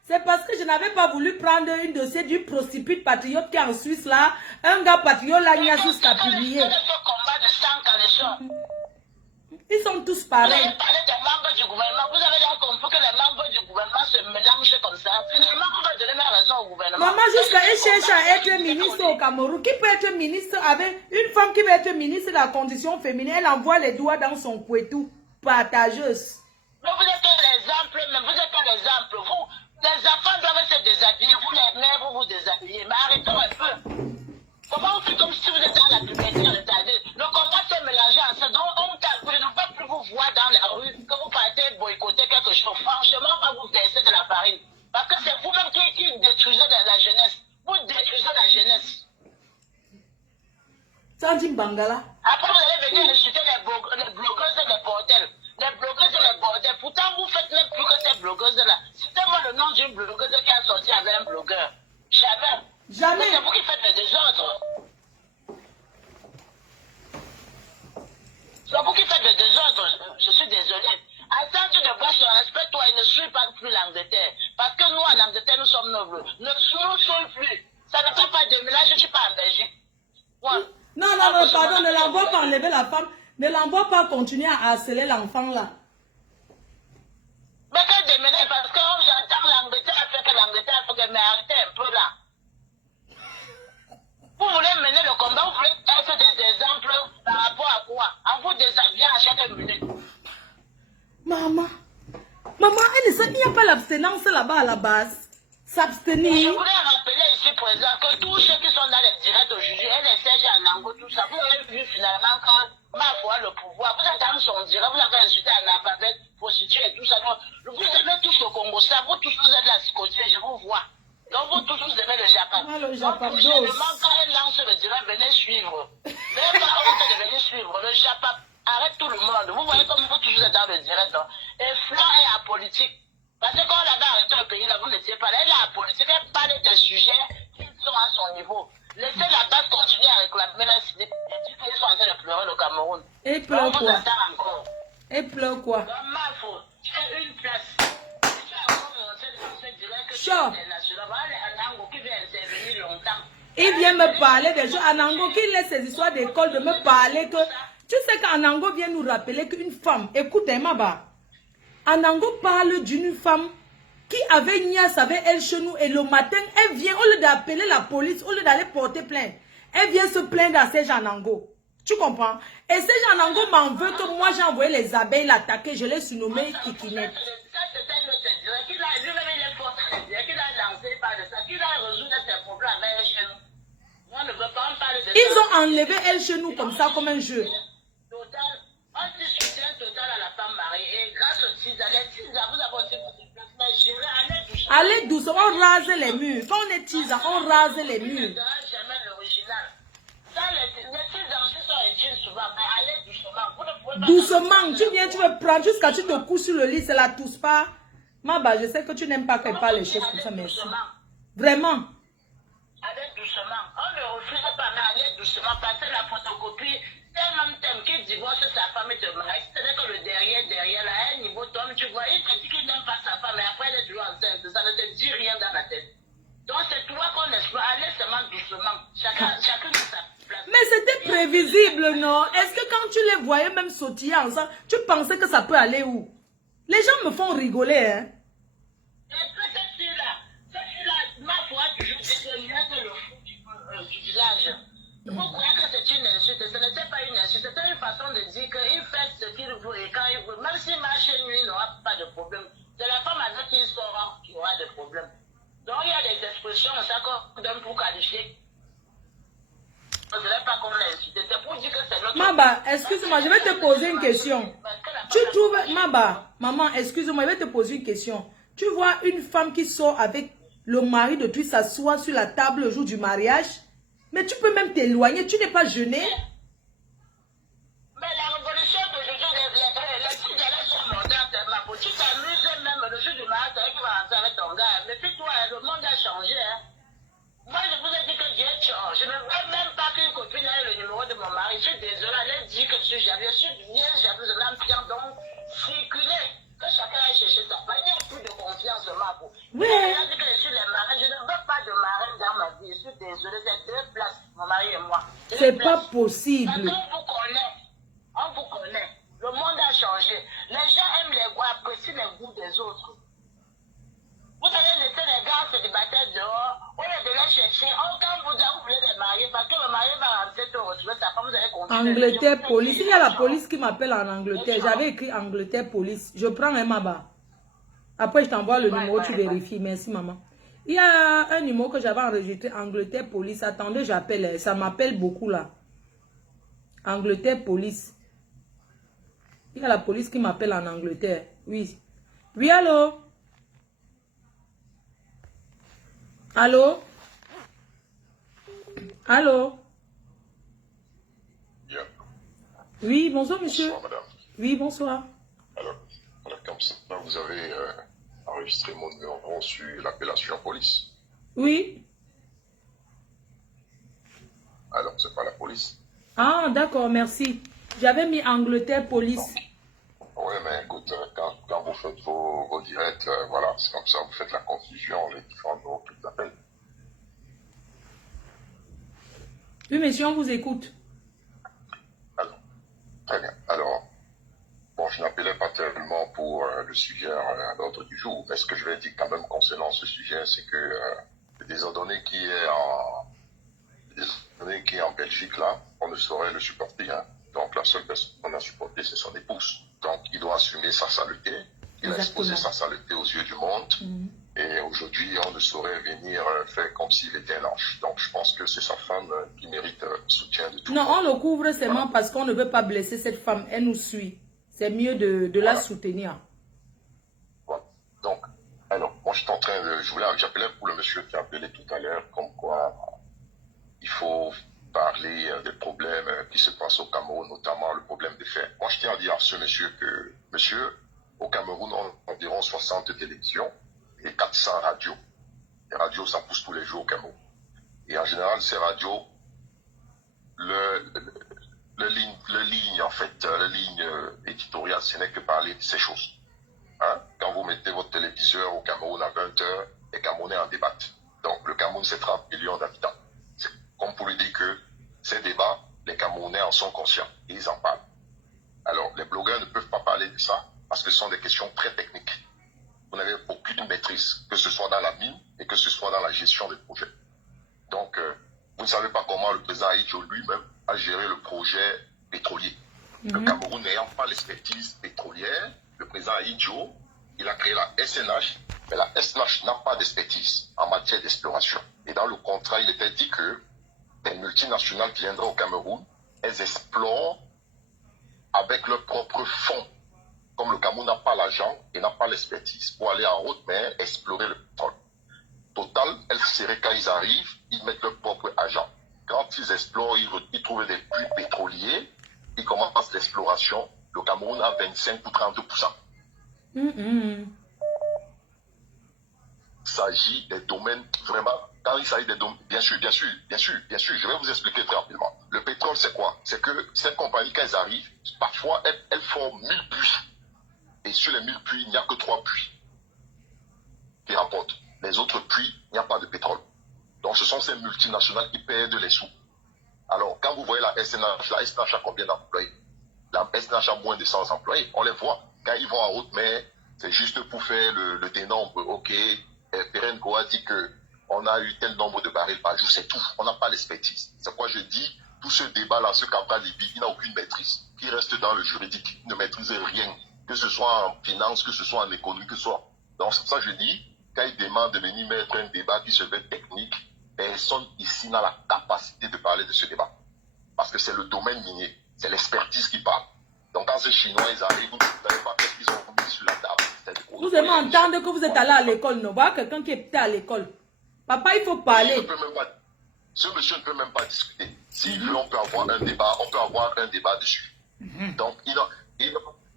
C'est parce que je n'avais pas voulu prendre une dossier du prostitute patriote qui est en Suisse là. Un gars patriote là, il y a jusqu'à publier. Ils sont tous pareils. Vous avez parlé des membres du gouvernement. Vous avez bien compris que les membres du gouvernement se mélangent comme ça. Finalement, vous va donner la raison au gouvernement. Maman, jusqu'à elle cherche à être ministre au Cameroun. Qui peut être ministre avec une femme qui veut être ministre de la condition féminine? Elle envoie les doigts dans son couetou. Partageuse. Mais vous êtes l'exemple, mais vous êtes pas l'exemple. Vous, les enfants doivent se déshabiller. Vous les mères, vous vous déshabillez. Mais arrêtez un peu. Comment vous faites comme si vous étiez dans la puberté retardée? Le combat s'est mélangé ensemble. Donc, on ne peut pas plus vous voir dans la rue que vous partez boycotter quelque chose. Franchement, pas vous verser de la farine. Parce que c'est vous-même qui détruisez la jeunesse. Vous détruisez la jeunesse. Sandim Bangala. Après, vous allez venir insulter les blogueuses et les bordels. Les blogueuses et les bordels. Pourtant, vous faites même plus que ces blogueuses-là. Citez-moi le nom d'une blogueuse qui a sorti avec un blogueur. Jamais. Jamais. C'est vous qui faites le désordre. C'est vous qui faites le désordre. Je suis désolé. Attends, tu ne respecte-toi et ne suis pas plus l'Angleterre. Parce que nous, en Angleterre, nous sommes nobles. Ne nous plus. Ça ne fait pas de ménage, je ne suis pas en Belgique. Ouais. Non, pardon, ne l'envoie pas enlever la femme. Ne l'envoie pas continuer à harceler l'enfant là. Mais quand déménage, parce que j'entends l'Angleterre fait que l'Angleterre fait que, mais arrêtez un peu là. Vous voulez mener le combat, vous voulez être des exemples par rapport à quoi? En vous déshabillant à chaque minute. Maman, il n'y a pas l'abstinence là-bas à la base. S'abstenir. Je voulais rappeler ici présent que tous ceux qui sont dans les directs aujourd'hui, et les Serge Anango, tout ça, vous avez vu finalement quand ma foi le pouvoir, vous êtes dans son direct, vous avez insulté analphabète, prostituée et tout ça. Donc, vous aimez tous le Congo, ça, vous tous vous êtes la scotier, je vous vois. Donc vous tous vous aimez le Japon. Le Japon. Prochainement, quand elle lance le direct, venez suivre. Venez pas honte de venir suivre. Le Japon arrête tout le monde. Vous voyez comme vous tous vous êtes dans le direct. Donc. Et Flan est apolitique. Parce que quand on avait arrêté un pays là, vous n'étiez pas là. Elle est apolitique. Elle parle des sujets qui sont à son niveau. Laissez la base continuer à réclamer la cité. Et dit qu'ils sont en train de pleurer le Cameroun. Et pleure quoi? Encore. Et pleure quoi? Dans ma faute, j'ai une place. Chaud. Il vient me parler des choses. Anango qui laisse ses histoires d'école de me parler que... Tu sais qu'Anango vient nous rappeler qu'une femme... Écoutez, Maba. Anango parle d'une femme qui avait Nias avec elle chez nous et le matin, elle vient, au lieu d'appeler la police, au lieu d'aller porter plainte, elle vient se plaindre à Serge Anango. Tu comprends? Et Serge Anango m'en veut que moi j'ai envoyé les abeilles l'attaquer, je l'ai surnommé Kikinette. Qu'il a lancé par de ça, qu'il a résolu ses problèmes avec chez nous. On ne veut pas en parler de Ils ça. ont enlevé elle chez nous comme ça, comme un jeu. Total, on dit soutien total à la femme mariée. Et grâce aux TISA, les TISA, vous avez aussi votre place. Mais gérer, allez doucement, on rase les murs. Quand on est TISA, on rase les murs. On ne donnera jamais l'original. Ça, les TISA aussi sont utiles souvent. Mais allez doucement. Vous ne pouvez pas. Doucement, tu viens, tu me prends jusqu'à tu te couches sur le lit, c'est la tousse pas. Maba, je sais que tu n'aimes pas qu'elle parle les choses comme ça, merci. Vraiment. Allez doucement. On ne refuse pas, mais allez doucement. Passer la photocopie. C'est un homme thème qui divorce sa femme et te marie. C'est-à-dire que le derrière, là, à un niveau d'homme, tu vois, il te dit qu'il n'aime pas sa femme, mais après, elle est toujours enceinte. Ça ne te dit rien dans la tête. Donc, c'est toi qu'on explore. Allez seulement doucement. Chacun de sa place. Mais c'était prévisible, non? Est-ce que quand tu les voyais même sautiller ensemble, tu pensais que ça peut aller où? Les gens me font rigoler, hein? Et puis, cette fille-là, ma foi, toujours dit que c'est le fou du village. Il faut croire que c'est une insulte. Ce n'était pas une insulte. C'était une façon de dire qu'il fait ce qu'il veut et quand il veut. Même s'il marche nuit, il n'aura pas de problème. C'est la femme avec qui il sera qui aura des problèmes. Donc il y a des expressions, ça qu'on donne pour qualifier. Ce n'est pas qu'on l'a insulté. C'est pour dire que c'est notre... Maba, excuse-moi, je vais te poser une question. Tu trouves... Maba, maman, excuse-moi, je vais te poser une question. Tu vois une femme qui sort avec le mari de lui s'assoit sur la table le jour du mariage? Mais tu peux même t'éloigner, tu n'es pas gêné. Mais la révolution d'aujourd'hui, les filles de la sont modernes, ma peau. Tu t'amuses même le jour du mariage, c'est vrai qu'il va rentrer avec ton gars. Mais puis toi, le monde a changé. Hein. Moi, je vous ai dit que Dieu change. Je ne veux même pas qu'une copine ait le numéro de mon mari. Je suis désolée, elle dit que je suis jalouse. Je suis bien jalouse de l'âme qui a donc circulé. Que chacun aille chercher sa part. Il n'y a plus de confiance, ma peau. Oui. Elle a dit que je suis les marraines. Je ne veux pas de marraine dans ma vie. Je suis désolée, c'est 2 places, mon mari et moi. C'est pas possible. Parce qu'on vous connaît. On vous connaît. Le monde a changé. Les gens aiment les goûts, apprécient les goûts des autres. Vous allez laisser les gars célibataires dehors, au lieu de les chercher. Quand vous voulez les marier, parce que le mari va rentrer te retrouver sa femme, vous allez continuer. Angleterre, police. Il y a la police qui m'appelle en Angleterre. J'avais écrit Angleterre, police. Je prends un Maba. Après, je t'envoie le numéro, tu vérifies. Merci, maman. Il y a un numéro que j'avais enregistré, Angleterre, police. Attendez, j'appelle. Ça m'appelle beaucoup, là. Angleterre, police. Il y a la police qui m'appelle en Angleterre. Oui. Oui, allô? Allô? Allô? Yeah. Oui, bonsoir, monsieur. Bonsoir, madame. Oui, bonsoir. Alors, comme ça, vous avez enregistré mon numéro sur l'appellation police. Oui. Alors, c'est pas la police. Ah, d'accord, merci. J'avais mis Angleterre, police. Oui, mais écoute, quand vous faites vos directs, voilà, c'est comme ça, vous faites la confusion, les différents numéros qui vous appellent. Oui, monsieur, on vous écoute. Alors, très bien. Alors, bon, je n'appelais pas tellement pour le sujet à l'ordre du jour, mais ce que je vais dire quand même concernant ce sujet, c'est que le désordonné qui est en Belgique, là, on ne saurait le supporter. Hein. Donc, la seule personne qu'on a supporté, c'est son épouse. Donc, il doit assumer sa saleté. Il a exposé sa saleté aux yeux du monde. Et aujourd'hui, on ne saurait venir faire comme s'il était un ange. Donc, je pense que c'est sa femme qui mérite le soutien de tout le monde. Non, on le couvre seulement parce qu'on ne veut pas blesser cette femme. Elle nous suit. C'est mieux de la soutenir. Voilà. Donc, alors, moi, je suis en train de... J'appelais pour le monsieur qui a appelé tout à l'heure, comme quoi il faut parler des problèmes qui se passent au Cameroun, notamment le problème des faits. Moi, je tiens à dire à ce monsieur que, monsieur, au Cameroun, on a environ 60 télévisions et 400 radios. Les radios, ça pousse tous les jours au Cameroun. Et en général, ces radios, le ligne éditoriale, ce n'est que parler de ces choses. Hein? Quand vous mettez votre téléviseur au Cameroun à 20h, les Camerounais en débattent. Donc, le Cameroun, c'est 30 millions d'habitants. C'est comme pour lui dire que ces débats, les Camerounais en sont conscients et ils en parlent. Alors, les blogueurs ne peuvent pas parler de ça parce que ce sont des questions très techniques. Vous n'avez aucune maîtrise, que ce soit dans la mine et que ce soit dans la gestion des projets. Donc, vous ne savez pas comment le président Aïdjo lui-même a géré le projet pétrolier. Le Cameroun n'ayant pas l'expertise pétrolière, le président Aïdjo, il a créé la SNH, mais la SNH n'a pas d'expertise en matière d'exploration. Et dans le contrat, il était dit que des multinationales viendraient au Cameroun, elles explorent avec leurs propres fonds. Comme le Cameroun n'a pas l'argent et n'a pas l'expertise pour aller en haute mer explorer le pétrole. Total, elles seraient quand ils arrivent, ils mettent leur propre argent. Quand ils explorent, ils trouvent des puits pétroliers, ils commencent l'exploration. Le Cameroun a 25 ou 30%. Il s'agit des domaines vraiment. Quand il s'agit des domaines, bien sûr, je vais vous expliquer très rapidement. Le pétrole, c'est quoi? C'est que cette compagnie, quand elles arrivent, parfois, elles font 1000 puits. Et sur les 1000 puits, il n'y a que 3 puits qui rapportent. Les autres puits, il n'y a pas de pétrole. Donc, ce sont ces multinationales qui perdent les sous. Alors, quand vous voyez la SNH a combien d'employés? La SNH a moins de 100 employés. On les voit. Quand ils vont en haute mer, c'est juste pour faire le dénombre. OK, Perenco a dit qu'on a eu tel nombre de barils par jour. C'est tout. On n'a pas l'expertise. C'est quoi je dis? Tout ce débat-là, ce Cabral Libye, il n'a aucune maîtrise. Il reste dans le juridique. Il ne maîtrise rien. Que ce soit en finance, que ce soit en économie, que ce soit. Donc, c'est pour ça que je dis, quand il demande de venir mettre un débat qui se veut technique, personne ici n'a la capacité de parler de ce débat. Parce que c'est le domaine minier. C'est l'expertise qui parle. Donc, quand ces Chinois, ils arrivent, vous ne savez pas qu'est-ce qu'ils ont mis sur la table. Vous aimez entendre que vous êtes allé à l'école, non? Voilà quelqu'un qui est à l'école. Papa, il faut parler. Ce monsieur ne peut même pas discuter. S'il veut, on peut avoir un débat. On peut avoir un débat dessus. Donc,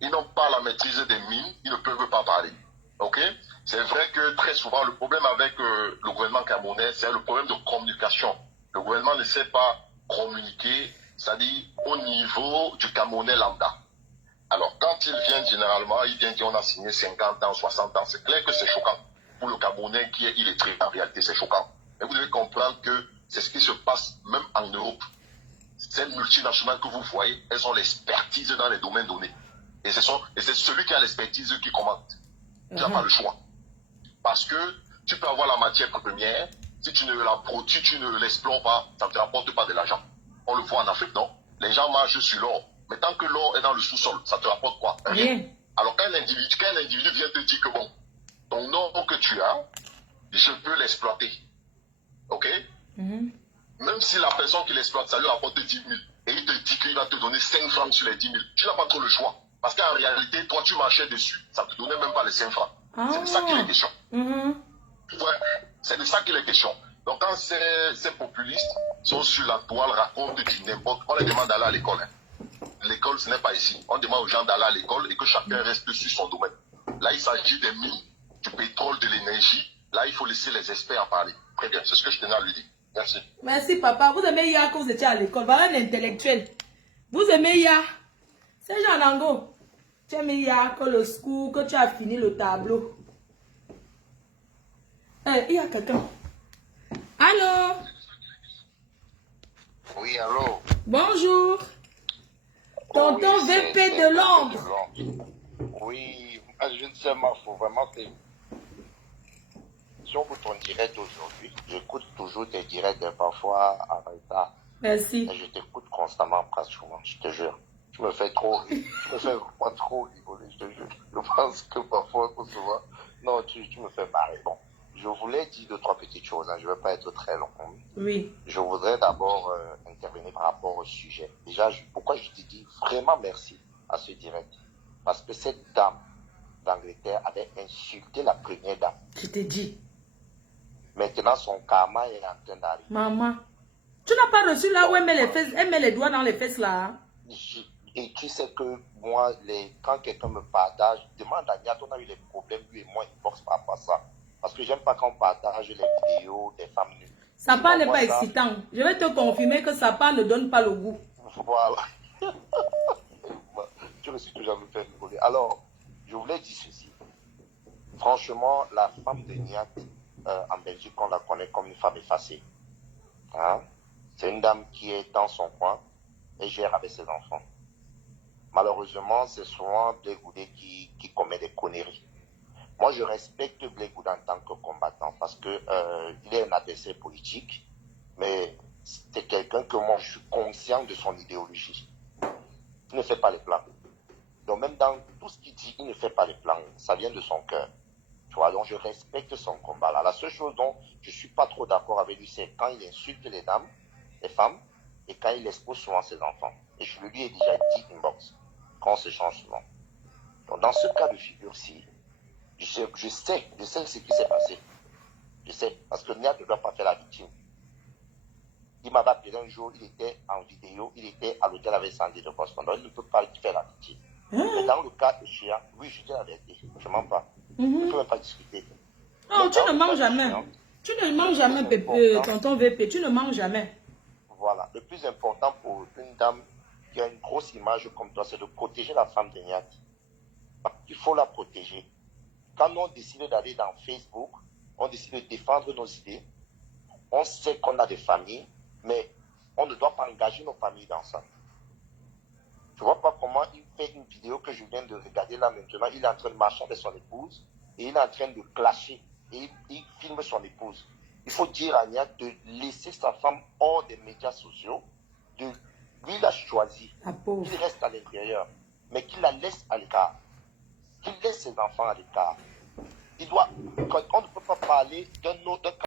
ils n'ont pas la maîtrise des mines. Ils ne peuvent pas parler. OK? C'est vrai que très souvent, le problème avec le gouvernement camerounais, c'est le problème de communication. Le gouvernement ne sait pas communiquer, c'est-à-dire au niveau du Camerounais lambda. Alors, quand ils viennent généralement, ils viennent dire on a signé 50 ans, 60 ans. C'est clair que c'est choquant. Pour le Camerounais qui est illettré, en réalité, c'est choquant. Mais vous devez comprendre que c'est ce qui se passe même en Europe. Ces multinationales que vous voyez, elles ont l'expertise dans les domaines donnés. Et c'est celui qui a l'expertise qui commande. Tu n'as pas le choix. Parce que tu peux avoir la matière première, si tu ne la produis, tu ne l'explores pas, ça ne te rapporte pas de l'argent. On le voit en Afrique, non? Les gens marchent sur l'or. Mais tant que l'or est dans le sous-sol, ça te rapporte quoi? Rien. Alors quand un individu vient te dire que bon, ton or que tu as, je peux l'exploiter. OK? Même si la personne qui l'exploite, ça lui rapporte 10 000, et il te dit qu'il va te donner 5 francs sur les 10 000, tu n'as pas trop le choix. Parce qu'en réalité, toi, tu marchais dessus, ça ne te donnait même pas les 5 francs. C'est de ça qu'il est question. Ouais, c'est de ça qu'il est question. Donc quand ces populistes sont sur la toile, racontent du n'importe quoi, on les demande d'aller à l'école. L'école, ce n'est pas ici. On demande aux gens d'aller à l'école et que chacun reste sur son domaine. Là, il s'agit des mines, du pétrole, de l'énergie. Là, il faut laisser les experts en parler. Très bien, c'est ce que je tenais à lui dire. Merci. Merci, papa. Vous aimez Ia quand vous étiez à l'école. Voilà un intellectuel. Vous aimez Ia. C'est Jean Nango. Tu aimes Ia que le school, que tu as fini le tableau. Il y a quelqu'un. Allô? Oui, allô? Bonjour. Tonton VP de Londres. Oui, je ne sais pas, faut vraiment que... Sur ton direct aujourd'hui, j'écoute toujours tes directs, parfois en retard. Merci. Et je t'écoute constamment, pratiquement, je te jure. Tu me fais trop rire. Tu me fais pas trop rigoler, je te jure. Je pense que parfois, souvent... Non, tu me fais marrer. Bon, je voulais dire 2, 3 petites choses, hein. Je ne vais pas être très long. Oui. Je voudrais d'abord intervenir par rapport au sujet. Déjà, pourquoi je te dis vraiment merci à ce direct? Parce que cette dame d'Angleterre avait insulté la première dame. Je t'ai dit. Maintenant, son karma est en train d'arriver. Maman, tu n'as pas reçu là où elle met les fesses, elle met les doigts dans les fesses là. Hein? Et tu sais que moi, quand quelqu'un me partage, demande à Niat, on a eu des problèmes, lui et moi, il force par rapport à ça. Parce que j'aime pas quand on partage les vidéos des femmes nues. Sapa n'est pas excitant. Je vais te confirmer que Sapa ne donne pas le goût. Voilà. Tu me suis toujours me faire rigoler. Alors, je voulais dire ceci. Franchement, la femme de Niat en Belgique, on la connaît comme une femme effacée. Hein? C'est une dame qui est dans son coin et gère avec ses enfants. Malheureusement, c'est souvent Blé Goudé qui commet des conneries. Moi, je respecte Blé Goudé en tant que combattant parce que il est un adversaire politique, mais c'est quelqu'un que moi, je suis conscient de son idéologie. Il ne fait pas les plans. Donc, même dans tout ce qu'il dit, il ne fait pas les plans. Ça vient de son cœur. Tu vois, donc je respecte son combat là. La seule chose dont je ne suis pas trop d'accord avec lui, c'est quand il insulte les dames les femmes et quand il expose souvent ses enfants. Et je lui ai déjà dit inbox, quand on se change souvent. Donc, dans ce cas de figure-ci, je sais ce qui s'est passé. Je sais, parce que Niat ne doit pas faire la victime. Il m'avait appelé un jour, il était en vidéo, il était à l'hôtel avec Sandy de Boston. Donc, il ne peut pas faire la victime. Mais dans le cas de Chia, oui, je dis la vérité. Je ne mens pas. Je ne peux même pas discuter. Non, tu ne manges jamais. Tu ne manges jamais, tonton VP. Tu ne manges jamais. Voilà. Le plus important pour une dame qui a une grosse image comme toi, c'est de protéger la femme de Niat. Il faut la protéger. Quand on décide d'aller dans Facebook, on décide de défendre nos idées. On sait qu'on a des familles, mais on ne doit pas engager nos familles dans ça. Je ne vois pas comment il fait une vidéo que je viens de regarder là maintenant. Il est en train de marcher avec son épouse et il est en train de clasher. Et il filme son épouse. Il faut dire à Niat de laisser sa femme hors des médias sociaux. Lui, il a choisi. Il reste à l'intérieur. Mais qu'il la laisse à l'écart. Qu'il laisse ses enfants à l'écart. On ne peut pas parler d'un autre